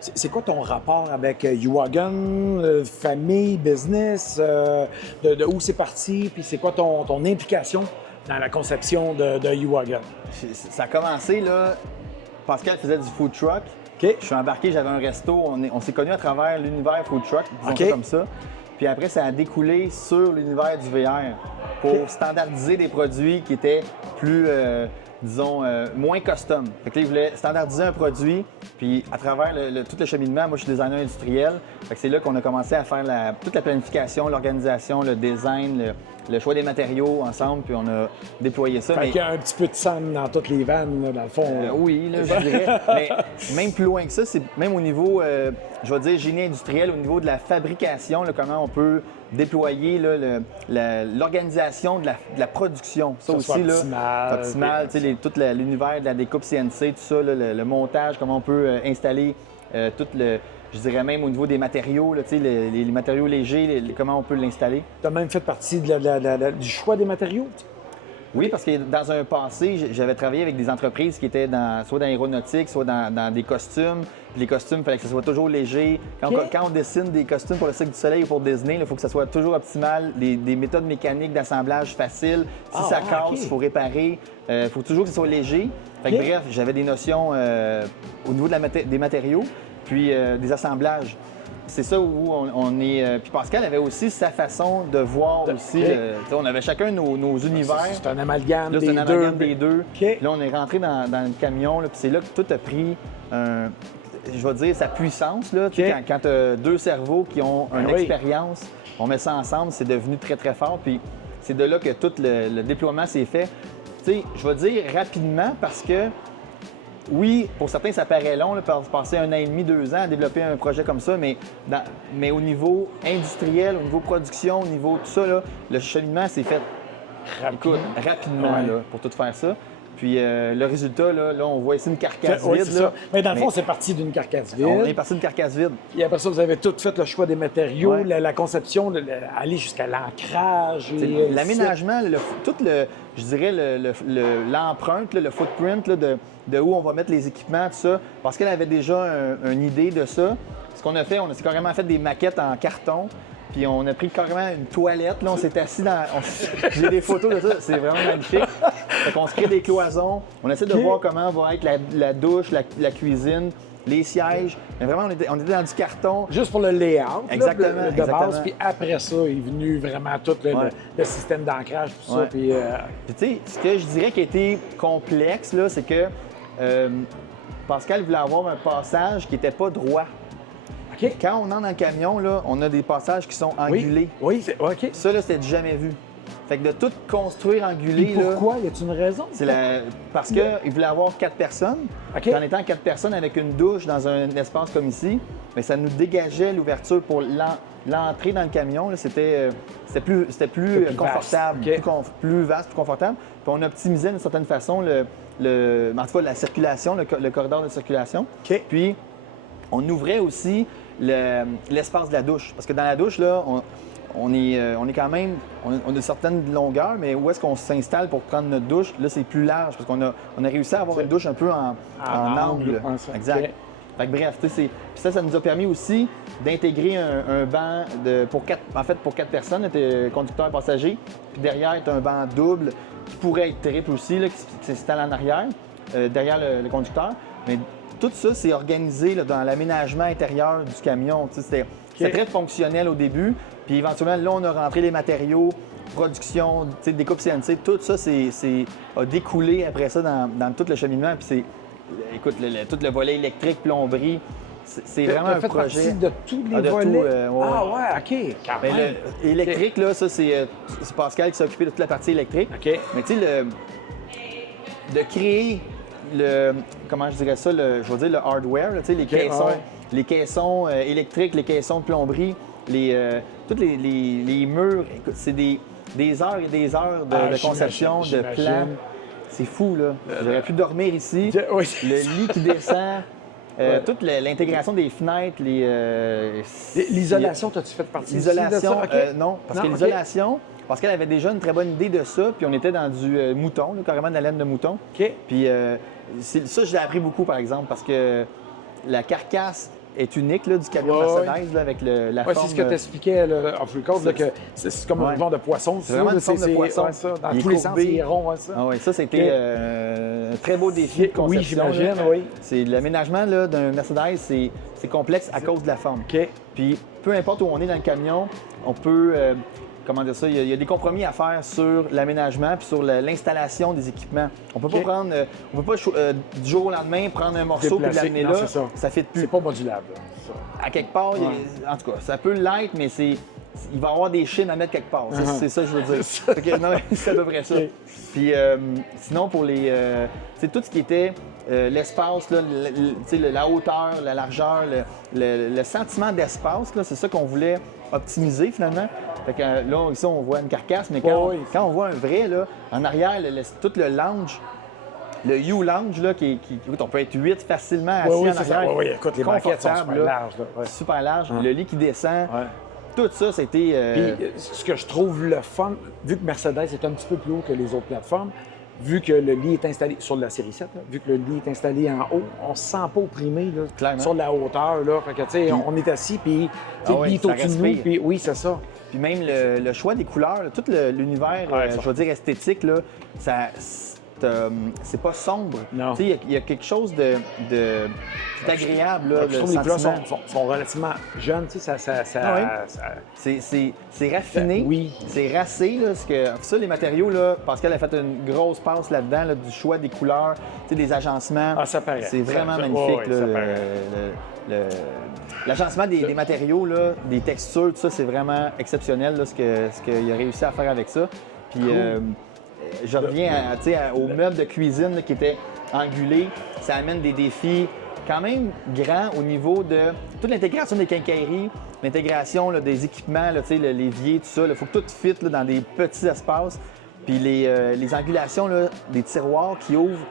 c'est quoi ton rapport avec U-Wagon, famille, business, de où c'est parti, puis c'est quoi ton implication dans la conception de U-Wagon? Ça a commencé, là, Pascal faisait du food truck. OK. Je suis embarqué, j'avais un resto. On s'est connus à travers l'univers food truck, disons ça comme ça. Puis après, ça a découlé sur l'univers du VR pour standardiser des produits qui étaient plus, moins custom. Fait que là, ils voulaient standardiser un produit, puis à travers tout le cheminement, moi, je suis designer industriel. Fait que c'est là qu'on a commencé à faire toute la planification, l'organisation, le design, le choix des matériaux ensemble, puis on a déployé ça. Fait qu'il y a un petit peu de sang dans toutes les vannes, là, dans le fond. Oui, là, je dirais. Mais même plus loin que ça, c'est même au niveau, je vais dire, génie industriel, au niveau de la fabrication, là, comment on peut déployer l'organisation de la production. Ça aussi, là, optimal, tout l'univers de la découpe CNC, tout ça, là, le montage, comment on peut installer tout le... Je dirais même au niveau des matériaux, là, les matériaux légers, comment on peut l'installer. Tu as même fait partie du choix des matériaux? Oui, parce que dans un passé, j'avais travaillé avec des entreprises qui étaient soit dans l'aéronautique, soit dans des costumes. Puis les costumes, il fallait que ce soit toujours léger. Quand on dessine des costumes pour le Cirque du Soleil ou pour Disney, il faut que ça soit toujours optimal. Des méthodes mécaniques d'assemblage faciles. Si ça casse, il faut réparer. Il faut toujours que ce soit léger. Fait que, bref, j'avais des notions au niveau des matériaux, puis des assemblages. C'est ça où on est. Puis Pascal avait aussi sa façon de voir aussi. On avait chacun nos univers. C'est un amalgame des deux. deux. Là, on est rentré dans le camion, là, puis c'est là que tout a pris, je vais dire, sa puissance. Là, quand tu as deux cerveaux qui ont une expérience, on met ça ensemble, c'est devenu très, très fort. Puis c'est de là que tout le déploiement s'est fait. Tu sais, je vais dire rapidement parce que, oui, pour certains, ça paraît long, là, passer 1 an et demi, 2 ans à développer un projet comme ça, mais au niveau industriel, au niveau production, au niveau tout ça, là, le cheminement s'est fait rapidement là, pour tout faire ça. Puis le résultat, là, on voit ici une carcasse vide. C'est ça. Mais dans le fond, c'est parti d'une carcasse vide. On est parti d'une carcasse vide. Et après ça, vous avez tout fait le choix des matériaux, la conception, aller jusqu'à l'ancrage. L'aménagement, je dirais l'empreinte, le footprint là, de où on va mettre les équipements, tout ça. Parce qu'elle avait déjà une idée de ça. Ce qu'on a fait, on s'est carrément fait des maquettes en carton. Puis on a pris carrément une toilette. Là, on s'est assis dans. J'ai des photos de ça, c'est vraiment magnifique. Fait qu'on se crée des cloisons. On essaie de voir comment va être la douche, la cuisine, les sièges. Mais vraiment, on était dans du carton. Juste pour le layout. Exactement. De base. Puis après ça est venu vraiment tout le système d'ancrage, tout ça. Puis tu sais, ce que je dirais qui a été complexe, là, c'est que Pascal voulait avoir un passage qui n'était pas droit. OK. Quand on entre dans le camion, là, on a des passages qui sont angulés. Oui, c'est OK. Ça, là, c'était jamais vu. Fait que de tout construire angulé. Puis pourquoi? Y a-t-il une raison? Parce qu'il voulait avoir 4 personnes. OK. En étant 4 personnes avec une douche dans un espace comme ici, bien, ça nous dégageait l'ouverture pour l'entrée dans le camion. C'était plus confortable, plus vaste, plus confortable. Puis on optimisait d'une certaine façon en tout cas, la circulation, le corridor de circulation. OK. Puis on ouvrait aussi l'espace de la douche. Parce que dans la douche, là, on est quand même, on a une certaine longueur, mais où est-ce qu'on s'installe pour prendre notre douche? Là, c'est plus large parce qu'on a réussi à avoir une douche un peu en angle. Exact. Okay. Fait que bref, puis ça nous a permis aussi d'intégrer un banc pour 4 personnes, conducteur passager. Puis derrière, tu as un banc double qui pourrait être triple aussi, là, qui s'installe en arrière, derrière le conducteur. Mais tout ça, c'est organisé là, dans l'aménagement intérieur du camion. C'était très fonctionnel au début. Puis éventuellement, là, on a rentré les matériaux, production, découpe CNC. Tout ça a découlé après ça dans tout le cheminement. Puis écoute, tout le volet électrique, plomberie, c'est vraiment un projet. De tous les volets? OK. Mais électrique, là, ça, c'est Pascal qui s'est occupé de toute la partie électrique. OK. Mais tu sais, de créer comment je dirais ça, je vais dire le hardware, les caissons électriques, les caissons de plomberie, tous les murs, écoute, c'est des heures et des heures de conception, de plans. C'est fou, là. J'aurais pu dormir ici. Le lit qui descend, toute l'intégration des fenêtres, l'isolation, t'as-tu fait partie l'isolation, non, parce que l'isolation, parce qu'elle avait déjà une très bonne idée de ça, puis on était dans du mouton, là, carrément de la laine de mouton. OK. Puis ça, je l'ai appris beaucoup, par exemple, parce que la carcasse est unique là, du camion Mercedes là, avec la forme. C'est ce que tu expliquais off-record, que c'est comme un genre de poisson. C'est vraiment une forme de poisson. Dans tous les sens, il est rond. Ça, ça c'était un très beau défi de conception. Oui, j'imagine, oui. C'est l'aménagement d'un Mercedes, c'est complexe à cause de la forme. OK. Puis peu importe où on est dans le camion, on peut... comment dire ça, il y a des compromis à faire sur l'aménagement puis sur l'installation des équipements. On peut pas prendre, du jour au lendemain prendre un morceau et l'amener là. Ça fait plus. C'est pas modulable. Ça. À quelque part, en tout cas, ça peut l'être, mais il va y avoir des chines à mettre quelque part. C'est ça que je veux dire. C'est à peu près ça. Puis sinon, pour tout ce qui était l'espace, la hauteur, la largeur, le sentiment d'espace, c'est ça qu'on voulait optimiser finalement. Fait que là, ici, on voit une carcasse, mais quand on voit un vrai, là, en arrière, tout le lounge, le U-Lounge, là, écoute, on peut être 8 facilement assis en arrière. Oui, écoute, les banquettes sont super larges. Super large. Le lit qui descend. Tout ça, c'était... Puis, ce que je trouve le fun, vu que Mercedes est un petit peu plus haut que les autres plateformes, vu que le lit est installé sur la série 7, là, vu que le lit est installé en haut, on ne se sent pas opprimé là, sur la hauteur. Là. Fait que, tu sais, on est assis, puis le lit est au-dessus de nous. Puis, oui, c'est ça. Puis même le choix des couleurs, là, tout l'univers, je veux dire, esthétique, là, c'est pas sombre. Non. Il y a quelque chose de agréable. Là, je trouve que les couleurs sont relativement jeunes. C'est raffiné. Oui. C'est racé. Là, parce que ça, les matériaux, là, Pascal a fait une grosse passe là-dedans, là, du choix des couleurs, des agencements. Ah, ça paraît. C'est vraiment magnifique. L'agencement des matériaux, là, des textures, tout ça, c'est vraiment exceptionnel là, ce qu'il a réussi à faire avec ça. Puis je reviens aux meubles de cuisine là, qui étaient angulés. Ça amène des défis quand même grands au niveau de toute l'intégration des quincailleries, l'intégration là, des équipements, là, l'évier, tout ça. Il faut que tout fit là, dans des petits espaces. Puis les angulations là, des tiroirs qui ouvrent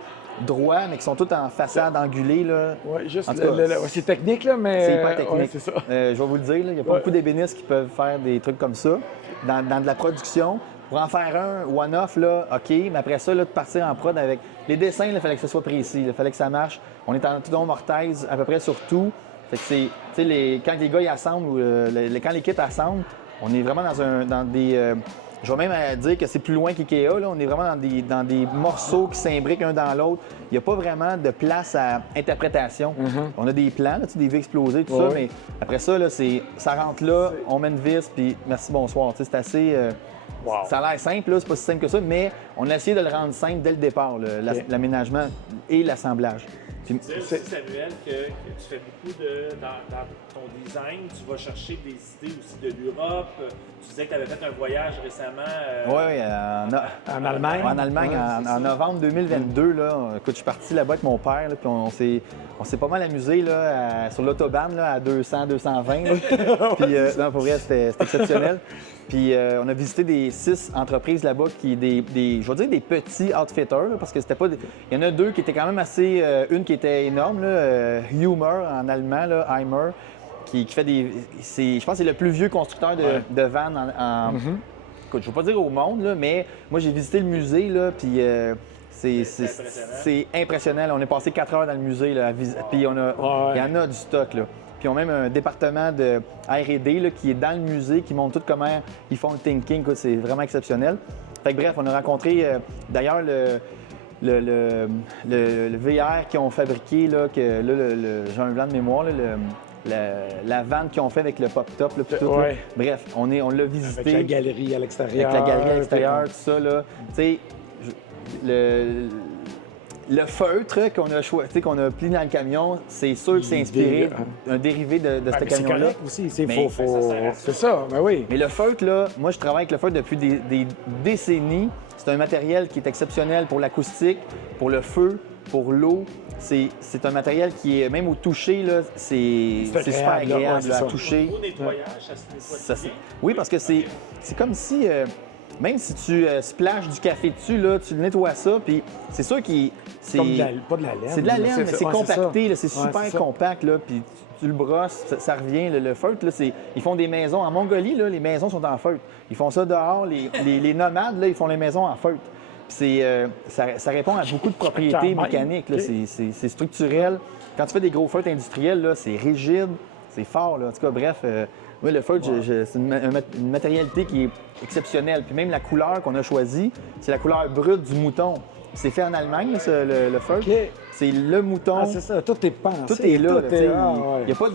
droit, mais qui sont tous en façade angulée. Oui, juste. En tout cas, C'est technique, là, mais. c'est hyper technique. Ouais, c'est ça. Je vais vous le dire, il n'y a pas beaucoup d'ébénistes qui peuvent faire des trucs comme ça. Dans de la production, pour en faire un one-off, là, OK, mais après ça, là, de partir en prod avec les dessins, il fallait que ce soit précis, il fallait que ça marche. On est en tout mortaise à peu près sur tout. Fait que c'est, tu sais, quand les gars ils assemblent, ou quand l'équipe assemble, on est vraiment dans des. Je vais même dire que c'est plus loin qu'IKEA. Là. On est vraiment dans des morceaux qui s'imbriquent un dans l'autre. Il n'y a pas vraiment de place à interprétation. On a des plans, là, des vues explosées, tout ça, mais après ça, là, ça rentre là, on met une vis, puis merci, bonsoir. C'est assez... Ça a l'air simple, là, c'est pas si simple que ça, mais on a essayé de le rendre simple dès le départ, l'aménagement et l'assemblage. Tu disais aussi, Samuel, que tu fais beaucoup dans ton design, tu vas chercher des idées aussi de l'Europe. Tu disais que tu avais fait un voyage récemment. En Allemagne. En Allemagne, en novembre 2022. Là, écoute, je suis parti là-bas avec mon père, là, puis on s'est pas mal amusé là, sur l'autobahn là, à 200, 220. Là. Puis, non, pour vrai, c'était exceptionnel. Puis on a visité 6 entreprises là-bas, je vais dire des petits outfitters, là, parce que c'était pas. Il y en a 2 qui étaient quand même assez. Une qui était énorme, Hummer en allemand, là, Heimer, qui fait je pense que c'est le plus vieux constructeur de vannes écoute, je ne veux pas dire au monde, là, mais moi j'ai visité le musée, là, puis c'est impressionnant. Là. On est passé 4 heures dans le musée, là, puis il y en a du stock. Là. Puis ils ont même un département de R&D là, qui est dans le musée, qui montre tout comment ils font le thinking. C'est vraiment exceptionnel. Fait que, bref, on a rencontré d'ailleurs le VR qu'ils ont fabriqué, là, j'ai un blanc de mémoire, là, la vanne qu'ils ont fait avec le pop-top. Là, bref, on l'a visité. Avec la galerie à l'extérieur. Avec la galerie à l'extérieur, tout ça. Là. Tu sais, le feutre qu'on a choisi, qu'on a plié dans le camion, c'est sûr que c'est inspiré d'un dérivé de ce camion-là. C'est correct aussi, c'est ça, ben oui. Mais le feutre, là, moi je travaille avec le feutre depuis des décennies. C'est un matériel qui est exceptionnel pour l'acoustique, pour le feu, pour l'eau. C'est un matériel qui est, même au toucher, là, c'est super agréable à toucher. Au nettoyage, ça se nettoie. Oui, parce que c'est comme si... même si tu splashes du café dessus, là, tu le nettoies ça, puis c'est sûr que c'est... Pas de la laine. C'est de la laine, mais c'est compacté, c'est super compact, là, puis tu le brosses, ça revient. Le feutre, là, ils font des maisons. En Mongolie, là, les maisons sont en feutre. Ils font ça dehors. Les nomades, là, ils font les maisons en feutre. Puis ça répond à beaucoup de propriétés mécaniques. Là, c'est structurel. Quand tu fais des gros feutres industriels, là, c'est rigide, c'est fort. Là. En tout cas, bref... Oui, le feutre, c'est une matérialité qui est exceptionnelle. Puis même la couleur qu'on a choisie, c'est la couleur brute du mouton. C'est fait en Allemagne, le feutre. Okay. C'est le mouton. Ah, c'est ça, tout est pensé. Tout est là. Il n'y a pas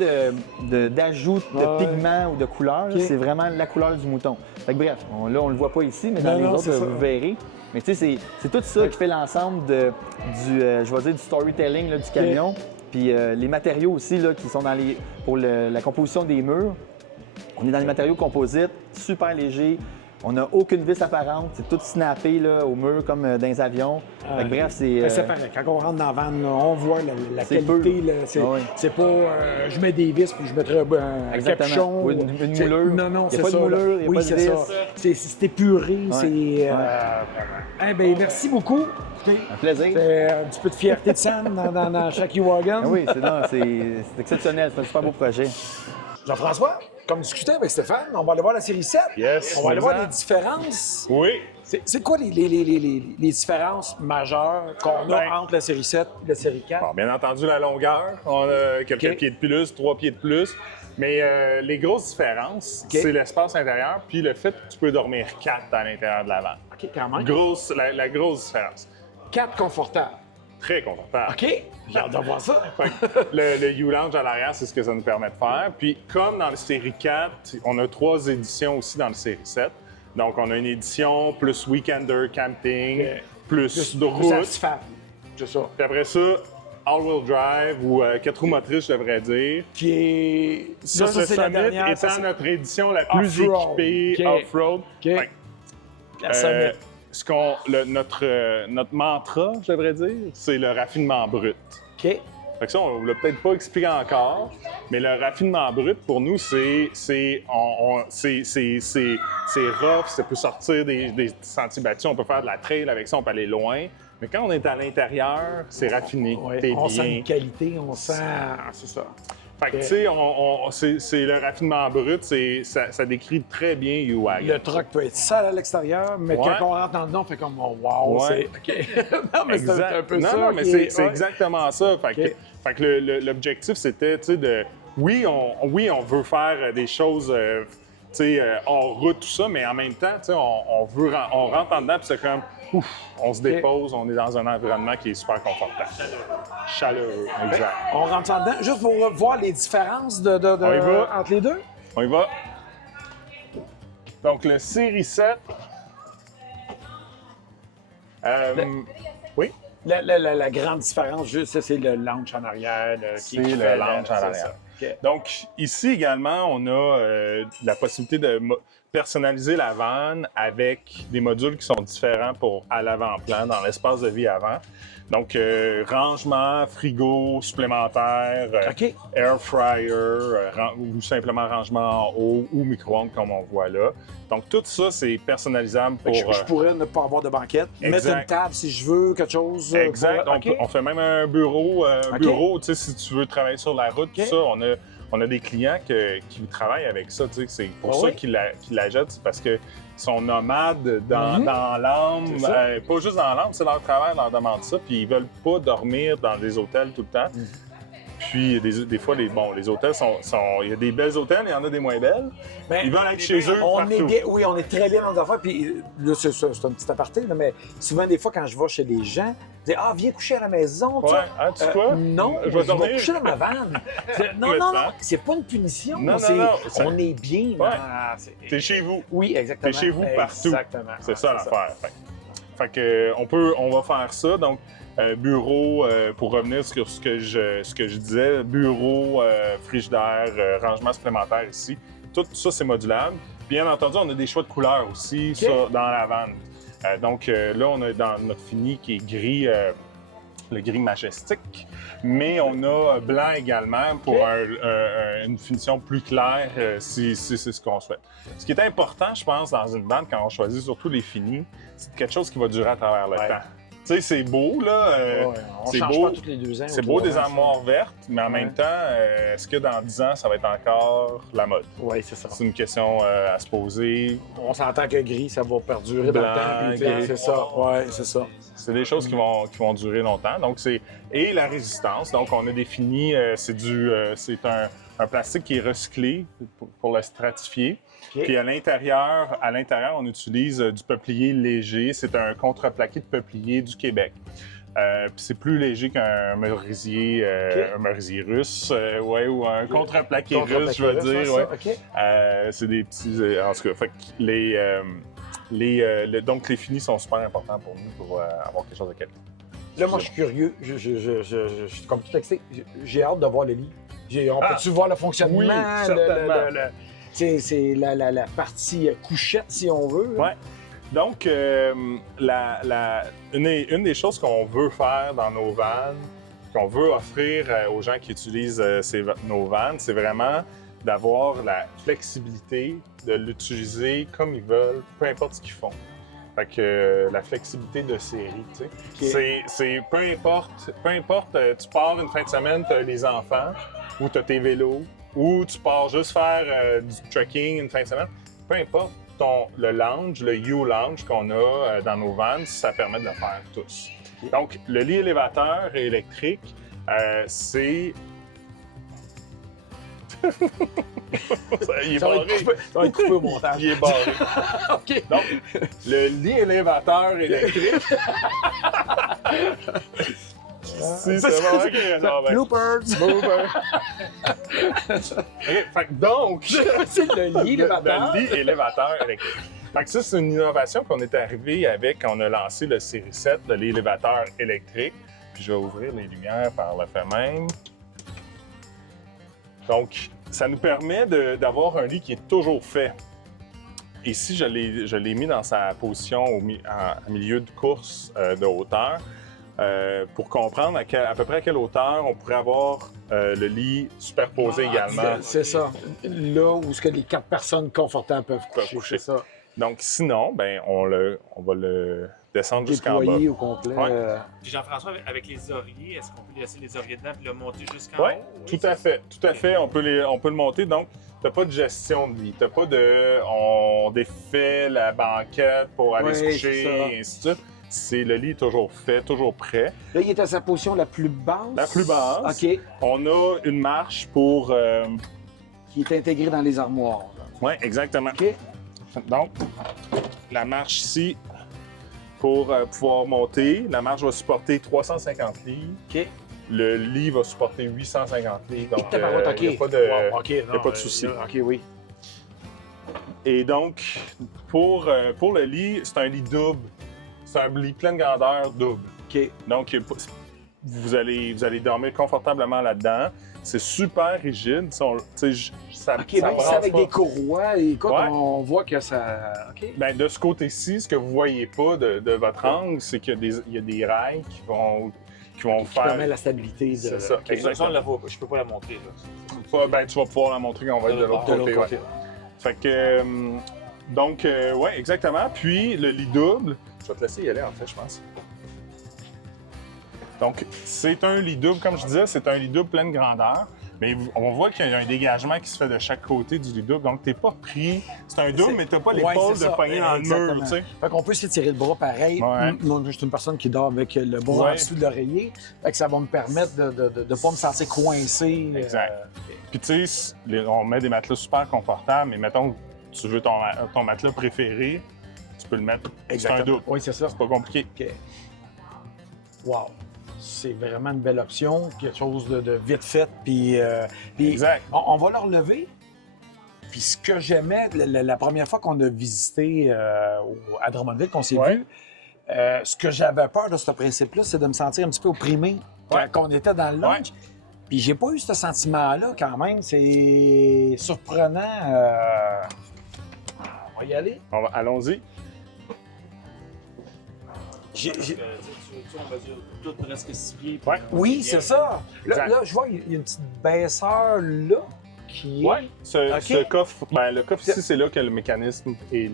d'ajout de pigment ou de couleur. Okay. C'est vraiment la couleur du mouton. Fait que, bref, là, on ne le voit pas ici, mais dans les autres, vous verrez. Mais tu sais, c'est tout ça qui fait l'ensemble du storytelling là, du camion. Puis les matériaux aussi là, qui sont pour la composition des murs. On est dans les matériaux composites, super légers. On n'a aucune vis apparente. C'est tout snappé là, au mur comme dans les avions. Bref, c'est pareil. Quand on rentre dans la vanne, on voit la qualité. C'est pas je mets des vis puis je mettrais un capuchon. Ou une moulure. Non, c'est ça. Il n'y a pas de moulure, il n'y a pas de vis. C'est épuré. Merci beaucoup. Un plaisir. C'est un petit peu de fierté de Sam dans chaque U-Wagon. Oui, c'est exceptionnel. C'est un super beau projet. Jean-François, comme discuté avec Stéphane, on va aller voir la série 7. Yes. On va aller voir les différences. Oui. C'est quoi les différences majeures qu'on a entre la série 7 et la série 4? Bon, bien entendu, la longueur. On a quelques pieds de plus, 3 pieds de plus. Mais les grosses différences, c'est l'espace intérieur puis le fait que tu peux dormir 4 à l'intérieur de la vanne. OK, quand même. La grosse différence. 4 confortables. Très confortable. OK, j'ai hâte de voir ça. Le U-Lounge à l'arrière, c'est ce que ça nous permet de faire. Puis, comme dans la série 4, on a 3 éditions aussi dans la série 7. Donc, on a une édition plus Weekender Camping, plus de route. C'est ça. Puis après ça, All-Wheel Drive ou 4 roues motrices, je devrais dire. Qui est... Ça c'est la dernière. Étant notre édition la plus équipée off-road. Notre mantra, je devrais dire, c'est le raffinement brut. OK. Fait que ça, on ne l'a peut-être pas expliqué encore, mais le raffinement brut, pour nous, c'est rough, ça peut sortir des sentiers battus, on peut faire de la trail avec ça, on peut aller loin. Mais quand on est à l'intérieur, c'est raffiné, Ouais, t'es on bien. sent une qualité, on sent... C'est ça. Fait que, tu sais, c'est le raffinement brut, ça décrit très bien U-Wagon. Le truck peut être sale à l'extérieur, mais Ouais. quand on rentre dans le dedans, on fait comme « wow, Ouais. c'est... OK. » Non, mais c'est un peu ça. Non, mais qui c'est ouais. exactement ça. Fait que l'objectif, c'était, tu sais, de... Oui, on veut faire des choses, tu sais, hors route, tout ça, mais en même temps, tu sais, on rentre en dedans, puis c'est comme... Ouf, on se dépose, on est dans un environnement qui est super confortable. Chaleureux, exact. On rentre en dedans, juste pour voir les différences On y va. entre les deux. On y va. Donc, le Série 7. Oui? La grande différence, juste, ça, c'est le launch en arrière. C'est le launch en arrière. Okay. Donc, ici également, on a la possibilité de personnaliser la vanne avec des modules qui sont différents à l'avant-plan, dans l'espace de vie avant. Donc, rangement, frigo supplémentaire, OK. air fryer, ou simplement rangement en haut ou micro-ondes comme on voit là. Donc, tout ça, c'est personnalisable pour... Je pourrais ne pas avoir de banquette, mettre une table si je veux, quelque chose. Exact. OK. On fait même un bureau, OK. tu sais, si tu veux travailler sur la route, OK. tout ça, on a des clients qui travaillent avec ça, tu sais. C'est pour ça qu'ils la jettent, c'est parce que sont nomades dans l'âme, pas juste dans l'âme, c'est leur travail, leur demande ça, puis ils veulent pas dormir dans des hôtels tout le temps. Puis des fois, les hôtels il y a des belles hôtels, il y en a des moins belles. Ben, ils veulent être chez eux on partout. est bien, oui, on est très bien dans nos affaires. Puis là, c'est un petit aparté, là, mais souvent, des fois, quand je vais chez des gens, je dis « Ah, viens coucher à la maison. » Ouais, hein, tu sais quoi? Non, Je je vais vais dormir. coucher dans ma vanne. Non, c'est pas une punition. Non, c'est, non, on est bien. Ouais. T'es chez vous. Oui, exactement. T'es chez vous partout. Exactement. C'est ça l'affaire. Fait que on va faire ça. Donc, bureau, pour revenir sur ce que je disais, bureau, frigidaire, rangement supplémentaire ici. Tout ça, c'est modulable. Bien entendu, on a des choix de couleurs aussi ça, dans la vanne. Donc là, on a dans notre fini qui est gris, le gris majestique, mais on a blanc également pour une finition plus claire si c'est ce qu'on souhaite. Ce qui est important, je pense, dans une vanne, quand on choisit surtout les finis, c'est quelque chose qui va durer à travers le temps. Tu sais, c'est beau, là. On c'est change beau, pas tous les 2 ans. c'est beau des armoires vertes, mais en même temps, est-ce que dans 10 ans, ça va être encore la mode? Oui, c'est ça. C'est une question à se poser. On s'entend que gris, ça va perdurer dans le temps. Puis gris. c'est ça. Oui, c'est ça. C'est des choses qui vont durer longtemps. Donc, et la résistance. Donc, on a défini, c'est un plastique qui est recyclé pour le stratifier. Puis à l'intérieur, on utilise du peuplier léger. C'est un contreplaqué de peuplier du Québec. Puis c'est plus léger qu'un merisier, un merisier russe, ou un contreplaqué russe, je veux dire. Ouais. C'est des petits, en tout cas. Fait que donc les finis sont super importants pour nous pour avoir quelque chose de qualité. Là, moi, je suis curieux. Je suis comme tout excité. J'ai hâte de voir le lit. On peut-tu voir le fonctionnement? Oui, certainement. C'est la partie couchette, si on veut. Oui. Donc, une des choses qu'on veut faire dans nos vannes, qu'on veut offrir aux gens qui utilisent nos vannes, c'est vraiment d'avoir la flexibilité de l'utiliser comme ils veulent, peu importe ce qu'ils font. Fait que la flexibilité de série, tu sais. C'est peu importe, tu pars une fin de semaine, tu as les enfants, ou tu as tes vélos, ou tu pars juste faire du trekking une fin de semaine, peu importe le lounge, le U-Lounge qu'on a dans nos vannes, ça permet de le faire tous. Donc, le lit élévateur électrique, c'est... Il est barré. Ça va être coupé au montage. Il est barré. OK. Donc, le lit élévateur électrique... Si, c'est bon, OK. Bloopers! OK, fait que donc... C'est le lit élévateur. Le lit élévateur électrique. Fait que ça, c'est une innovation qu'on est arrivé avec quand on a lancé le Série 7, le lit élévateur électrique. Puis je vais ouvrir les lumières par le fait même. Donc, ça nous permet d'avoir un lit qui est toujours fait. ici, je l'ai mis dans sa position en milieu de course de hauteur pour comprendre à peu près à quelle hauteur on pourrait avoir le lit superposé également. C'est ça. Là où ce que les 4 personnes confortables peuvent coucher. C'est ça. Donc sinon, ben on va le descendre jusqu'en bas. Déployer au complet. Ouais. Puis Jean-François, avec les oreillers, est-ce qu'on peut laisser les oreillers dedans et le monter jusqu'en Oui, haut? tout à fait. Tout à fait. On peut le monter. Donc, tu n'as pas de gestion de lit. Tu n'as pas de. On défait la banquette pour aller se coucher et ainsi de suite. Le lit est toujours fait, toujours prêt. Là, il est à sa position la plus basse. La plus basse. OK. On a une marche pour. Qui est intégrée dans les armoires. Oui, exactement. OK. Donc, la marche ici, pour pouvoir monter, la marche va supporter 350 livres. OK. Le lit va supporter 850 livres. Donc, il n'y a OK. pas de souci. OK, oui. Et donc, pour le lit, c'est un lit double. C'est un lit pleine grandeur double. OK. Donc, vous allez dormir confortablement là-dedans. C'est super rigide. Ça OK, donc c'est avec des courroies. Et écoute, on voit que ça... OK. Ben, de ce côté-ci, ce que vous ne voyez pas de votre angle, c'est qu'il y a des rails qui vont faire... permet la stabilité de... C'est ça. Okay. Exactement. Je ne peux pas la montrer. Là. Ben, tu vas pouvoir la montrer quand on va être de l'autre côté. Ouais. Fait que... donc, oui, exactement. Puis, le lit double... Je vais te laisser y aller, en fait, je pense. Donc, c'est un lit double, comme je disais, c'est un lit double pleine grandeur. Mais on voit qu'il y a un dégagement qui se fait de chaque côté du lit double. Donc, tu n'es pas pris. C'est un double, mais tu n'as pas l'épaule de pogner dans le mur, tu sais. Fait qu'on peut s'étirer le bras pareil. Ouais. Moi, je suis une personne qui dort avec le bras en dessous de l'oreiller. Fait que ça va me permettre de ne pas me sentir coincé. Exact. Puis, tu sais, on met des matelas super confortables, mais mettons que tu veux ton matelas préféré, tu peux le mettre. C'est un double. Oui, c'est ça. C'est pas compliqué. OK. Wow. C'est vraiment une belle option, quelque chose de vite fait. Puis exact. On va le relever. Puis ce que j'aimais, la première fois qu'on a visité à Drummondville, qu'on s'est vu, ce que j'avais peur de ce principe-là, c'est de me sentir un petit peu opprimé quand on était dans le lounge. Puis j'ai pas eu ce sentiment-là quand même. C'est surprenant. On va y aller. Allons-y. On va dire tout presque 6 pieds. Oui, c'est ça. Là, je vois, il y a une petite baisseur là qui est... Oui, ce coffre, le coffre ici, c'est là que le mécanisme est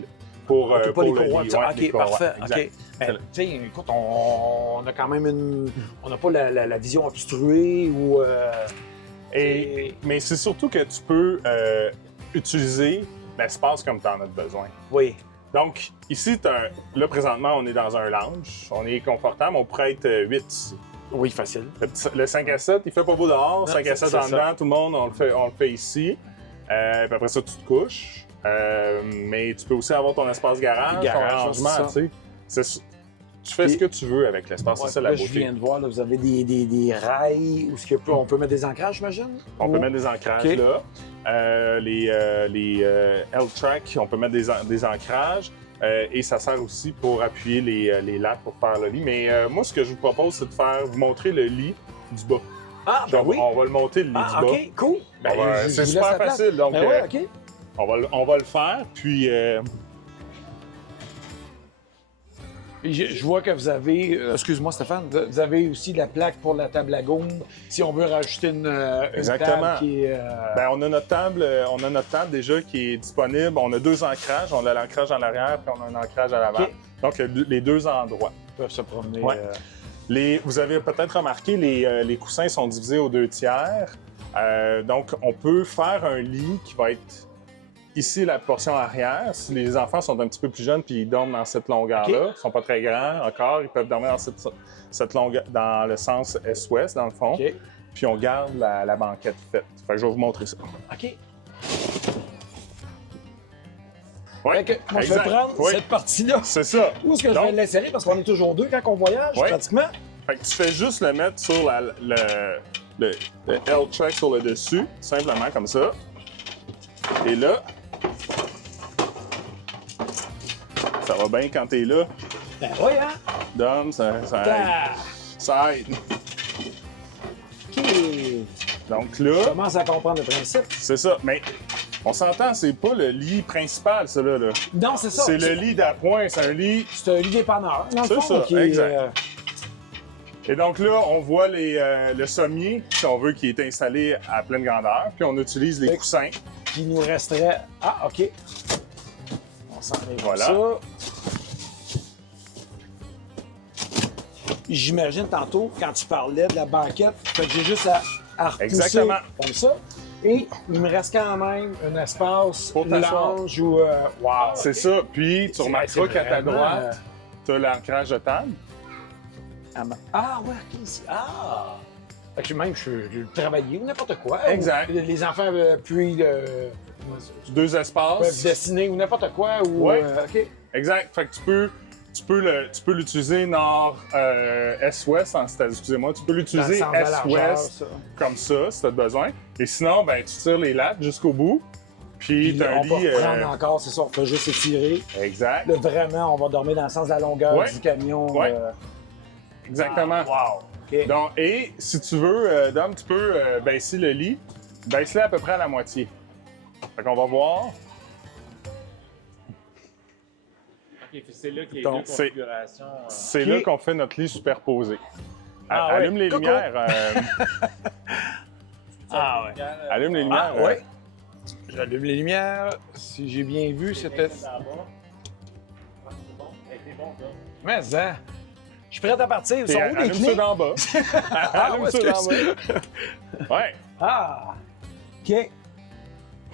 pour les courroies. lit. OK, parfait. Exact. OK. Tu sais, écoute, on a quand même on n'a pas la vision obstruée ou... Mais c'est surtout que tu peux utiliser l'espace comme tu en as besoin. Oui. Donc, ici, là, présentement, on est dans un lounge. On est confortable. On pourrait être 8 ici. Oui, facile. Le 5 à 7, il fait pas beau dehors. 5 à 7 en dedans, tout le monde, on le fait ici. Puis après ça, tu te couches. Mais tu peux aussi avoir ton espace garage, ton rangement, tu sais. Tu fais ce que tu veux avec l'espace, c'est ça la beauté. Je viens de voir, là, vous avez des rails où on peut mettre des ancrages, j'imagine? On peut mettre des ancrages là. Les L-Track, on peut mettre des ancrages. Et ça sert aussi pour appuyer les lattes pour faire le lit. Mais moi, ce que je vous propose, c'est de vous montrer le lit du bas. Ah, ben oui. On va le monter, le lit du bas. OK, cool. C'est super facile. Donc, OK. on va le faire. Puis... Je vois que vous avez, excuse-moi Stéphane, vous avez aussi la plaque pour la table à gomme, si on veut rajouter une table qui est... on a notre table déjà qui est disponible. On a 2 ancrages. On a l'ancrage en arrière puis on a un ancrage à l'avant. Okay. Donc, les 2 endroits. Ils peuvent se promener. Ouais. Vous avez peut-être remarqué, les coussins sont divisés aux 2 tiers. Donc, on peut faire un lit qui va être... Ici, la portion arrière, si les enfants sont un petit peu plus jeunes puis ils dorment dans cette longueur-là, ils ne sont pas très grands encore, ils peuvent dormir dans cette longueur, dans le sens est-ouest, dans le fond. Okay. Puis on garde la banquette faite. Fait que je vais vous montrer ça. OK. Ouais, moi, je vais prendre cette partie-là. C'est ça. Où est-ce que je vais l'insérer? Parce qu'on est toujours 2 quand on voyage, pratiquement. Fait que tu fais juste le mettre sur le L-track sur le dessus, simplement comme ça. Et là, ça va bien quand t'es là. Ben oui, hein? Dom, ça aide. OK. Donc là... Je commence à comprendre le principe. C'est ça, mais On s'entend, c'est pas le lit principal, ça, là. Non, c'est ça. C'est le lit d'appoint, c'est un lit... C'est un lit dépanneur, dans le C'est fond, ça, qui est, exact. Et donc là, on voit le sommier, si on veut, qui est installé à pleine grandeur, puis on utilise les coussins. qui nous resterait... Ah, OK. On s'en est Voilà. ça. J'imagine tantôt, quand tu parlais de la banquette, fait que j'ai juste à repousser Exactement. comme ça. Et il me reste quand même un espace Pour t'asseoir. lounge ou... wow! C'est ça. Puis tu remarqueras qu'à ta vraiment, droite, tu as l'ancrage de table. Ah, ouais, OK. Ah! Fait que même, je peux travailler ou n'importe quoi. Exact. Ou les enfants puis Deux peuvent espaces. dessiner ou n'importe quoi. Ou, Ouais. OK. Exact. Fait que tu peux l'utiliser nord, est-ouest, excusez-moi. Tu peux l'utiliser Dans le sens de la largeur, est-ouest ça. comme ça, si tu as besoin. Et sinon, ben, tu tires les lattes jusqu'au bout. Puis tu as un on lit. peut reprendre encore, c'est ça, on peut juste étirer. Exact. Là, vraiment, on va dormir dans le sens de la longueur Ouais. du camion. Ouais. Exactement. Wow! OK. Donc, et si tu veux, Dom, tu peux baisser le lit. Baisse-le à peu près à la moitié. Fait qu'on va voir. OK, c'est là qu'il y a Donc, deux configurations. C'est Ok. là qu'on fait notre lit superposé. Ah ouais. Allume les Coucou. lumières. Ah ouais. Allume les lumières. Ah ouais. J'allume les lumières. Si j'ai bien vu, c'était... Mais hein, je suis prêt à partir. Ils sont où les Allume clés? ceux d'en bas. Allume ouais, ceux d'en excuse. bas. Ouais. Ah! OK.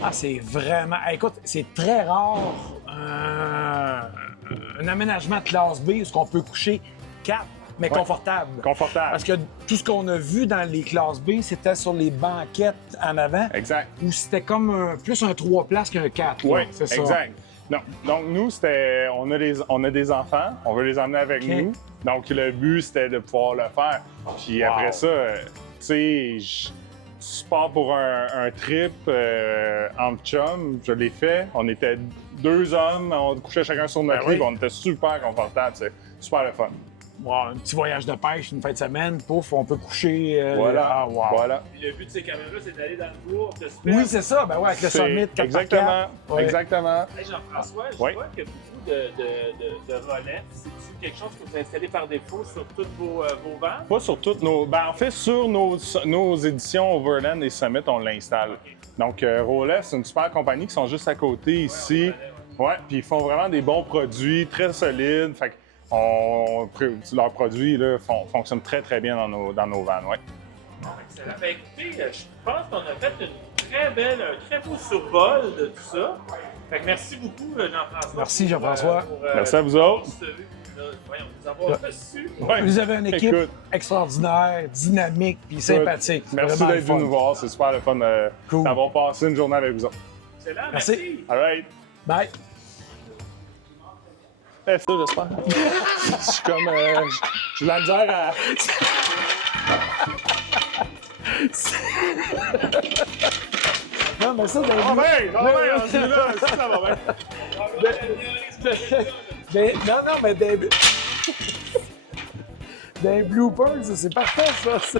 Ah, c'est vraiment... Hey, écoute, c'est très rare un aménagement de classe B où on peut coucher 4, mais Ouais. confortable. Confortable. Parce que tout ce qu'on a vu dans les classes B, c'était sur les banquettes en avant, Exact. où c'était comme plus un 3 places qu'un 4. là. Oui, c'est ça. exact. Non. Donc, nous, c'était. On a des enfants, on veut les emmener avec OK. nous. Donc, le but, c'était de pouvoir le faire. Puis Wow. après ça, tu sais, tu pars pour un trip entre chums, je l'ai fait. On était 2 hommes, on couchait chacun sur notre Ben lit, oui. puis on était super confortables, c'est super le fun. Wow, un petit voyage de pêche, une fin de semaine, pouf, on peut coucher. Voilà, Ah, wow. voilà. Puis le but de ces caméras, c'est d'aller dans le bois, de se Oui, c'est ça. Ben ouais, avec le C'est- Summit 4x4. Exactement, Ouais. exactement. Hey, Jean-François, je Oui. vois que beaucoup de relais, c'est-tu quelque chose que vous installez par défaut sur toutes vos vannes? Pas sur toutes nos. Ben, en fait, sur nos éditions Overland et Summit, on l'installe. Donc, Rolex, c'est une super compagnie qui sont juste à côté ici. Ouais, puis ils font vraiment des bons produits, très solides. Fait que leurs produits là, fonctionnent très, très bien dans nos vannes. Ouais. Excellent. Ben, écoutez, je pense qu'on a fait un très beau survol de tout ça. Fait que merci beaucoup, Jean-François. Merci, Jean-François. Merci à vous autres. Voyons, nous avoir reçus. Ouais. Vous avez une équipe Écoute, extraordinaire, dynamique puis sympathique. merci Vraiment d'être le fun. venu nous voir. C'est super le fun Cool. d'avoir passé une journée avec vous autres. Excellent, Merci. merci. All right. Bye. Fais ça, j'espère. Je suis comme. J'ai de la misère à. Non, mais ça, Ça va bien, ça va bien, on se dit là, ça va bien. non, mais des bloopers, c'est parfait, ça.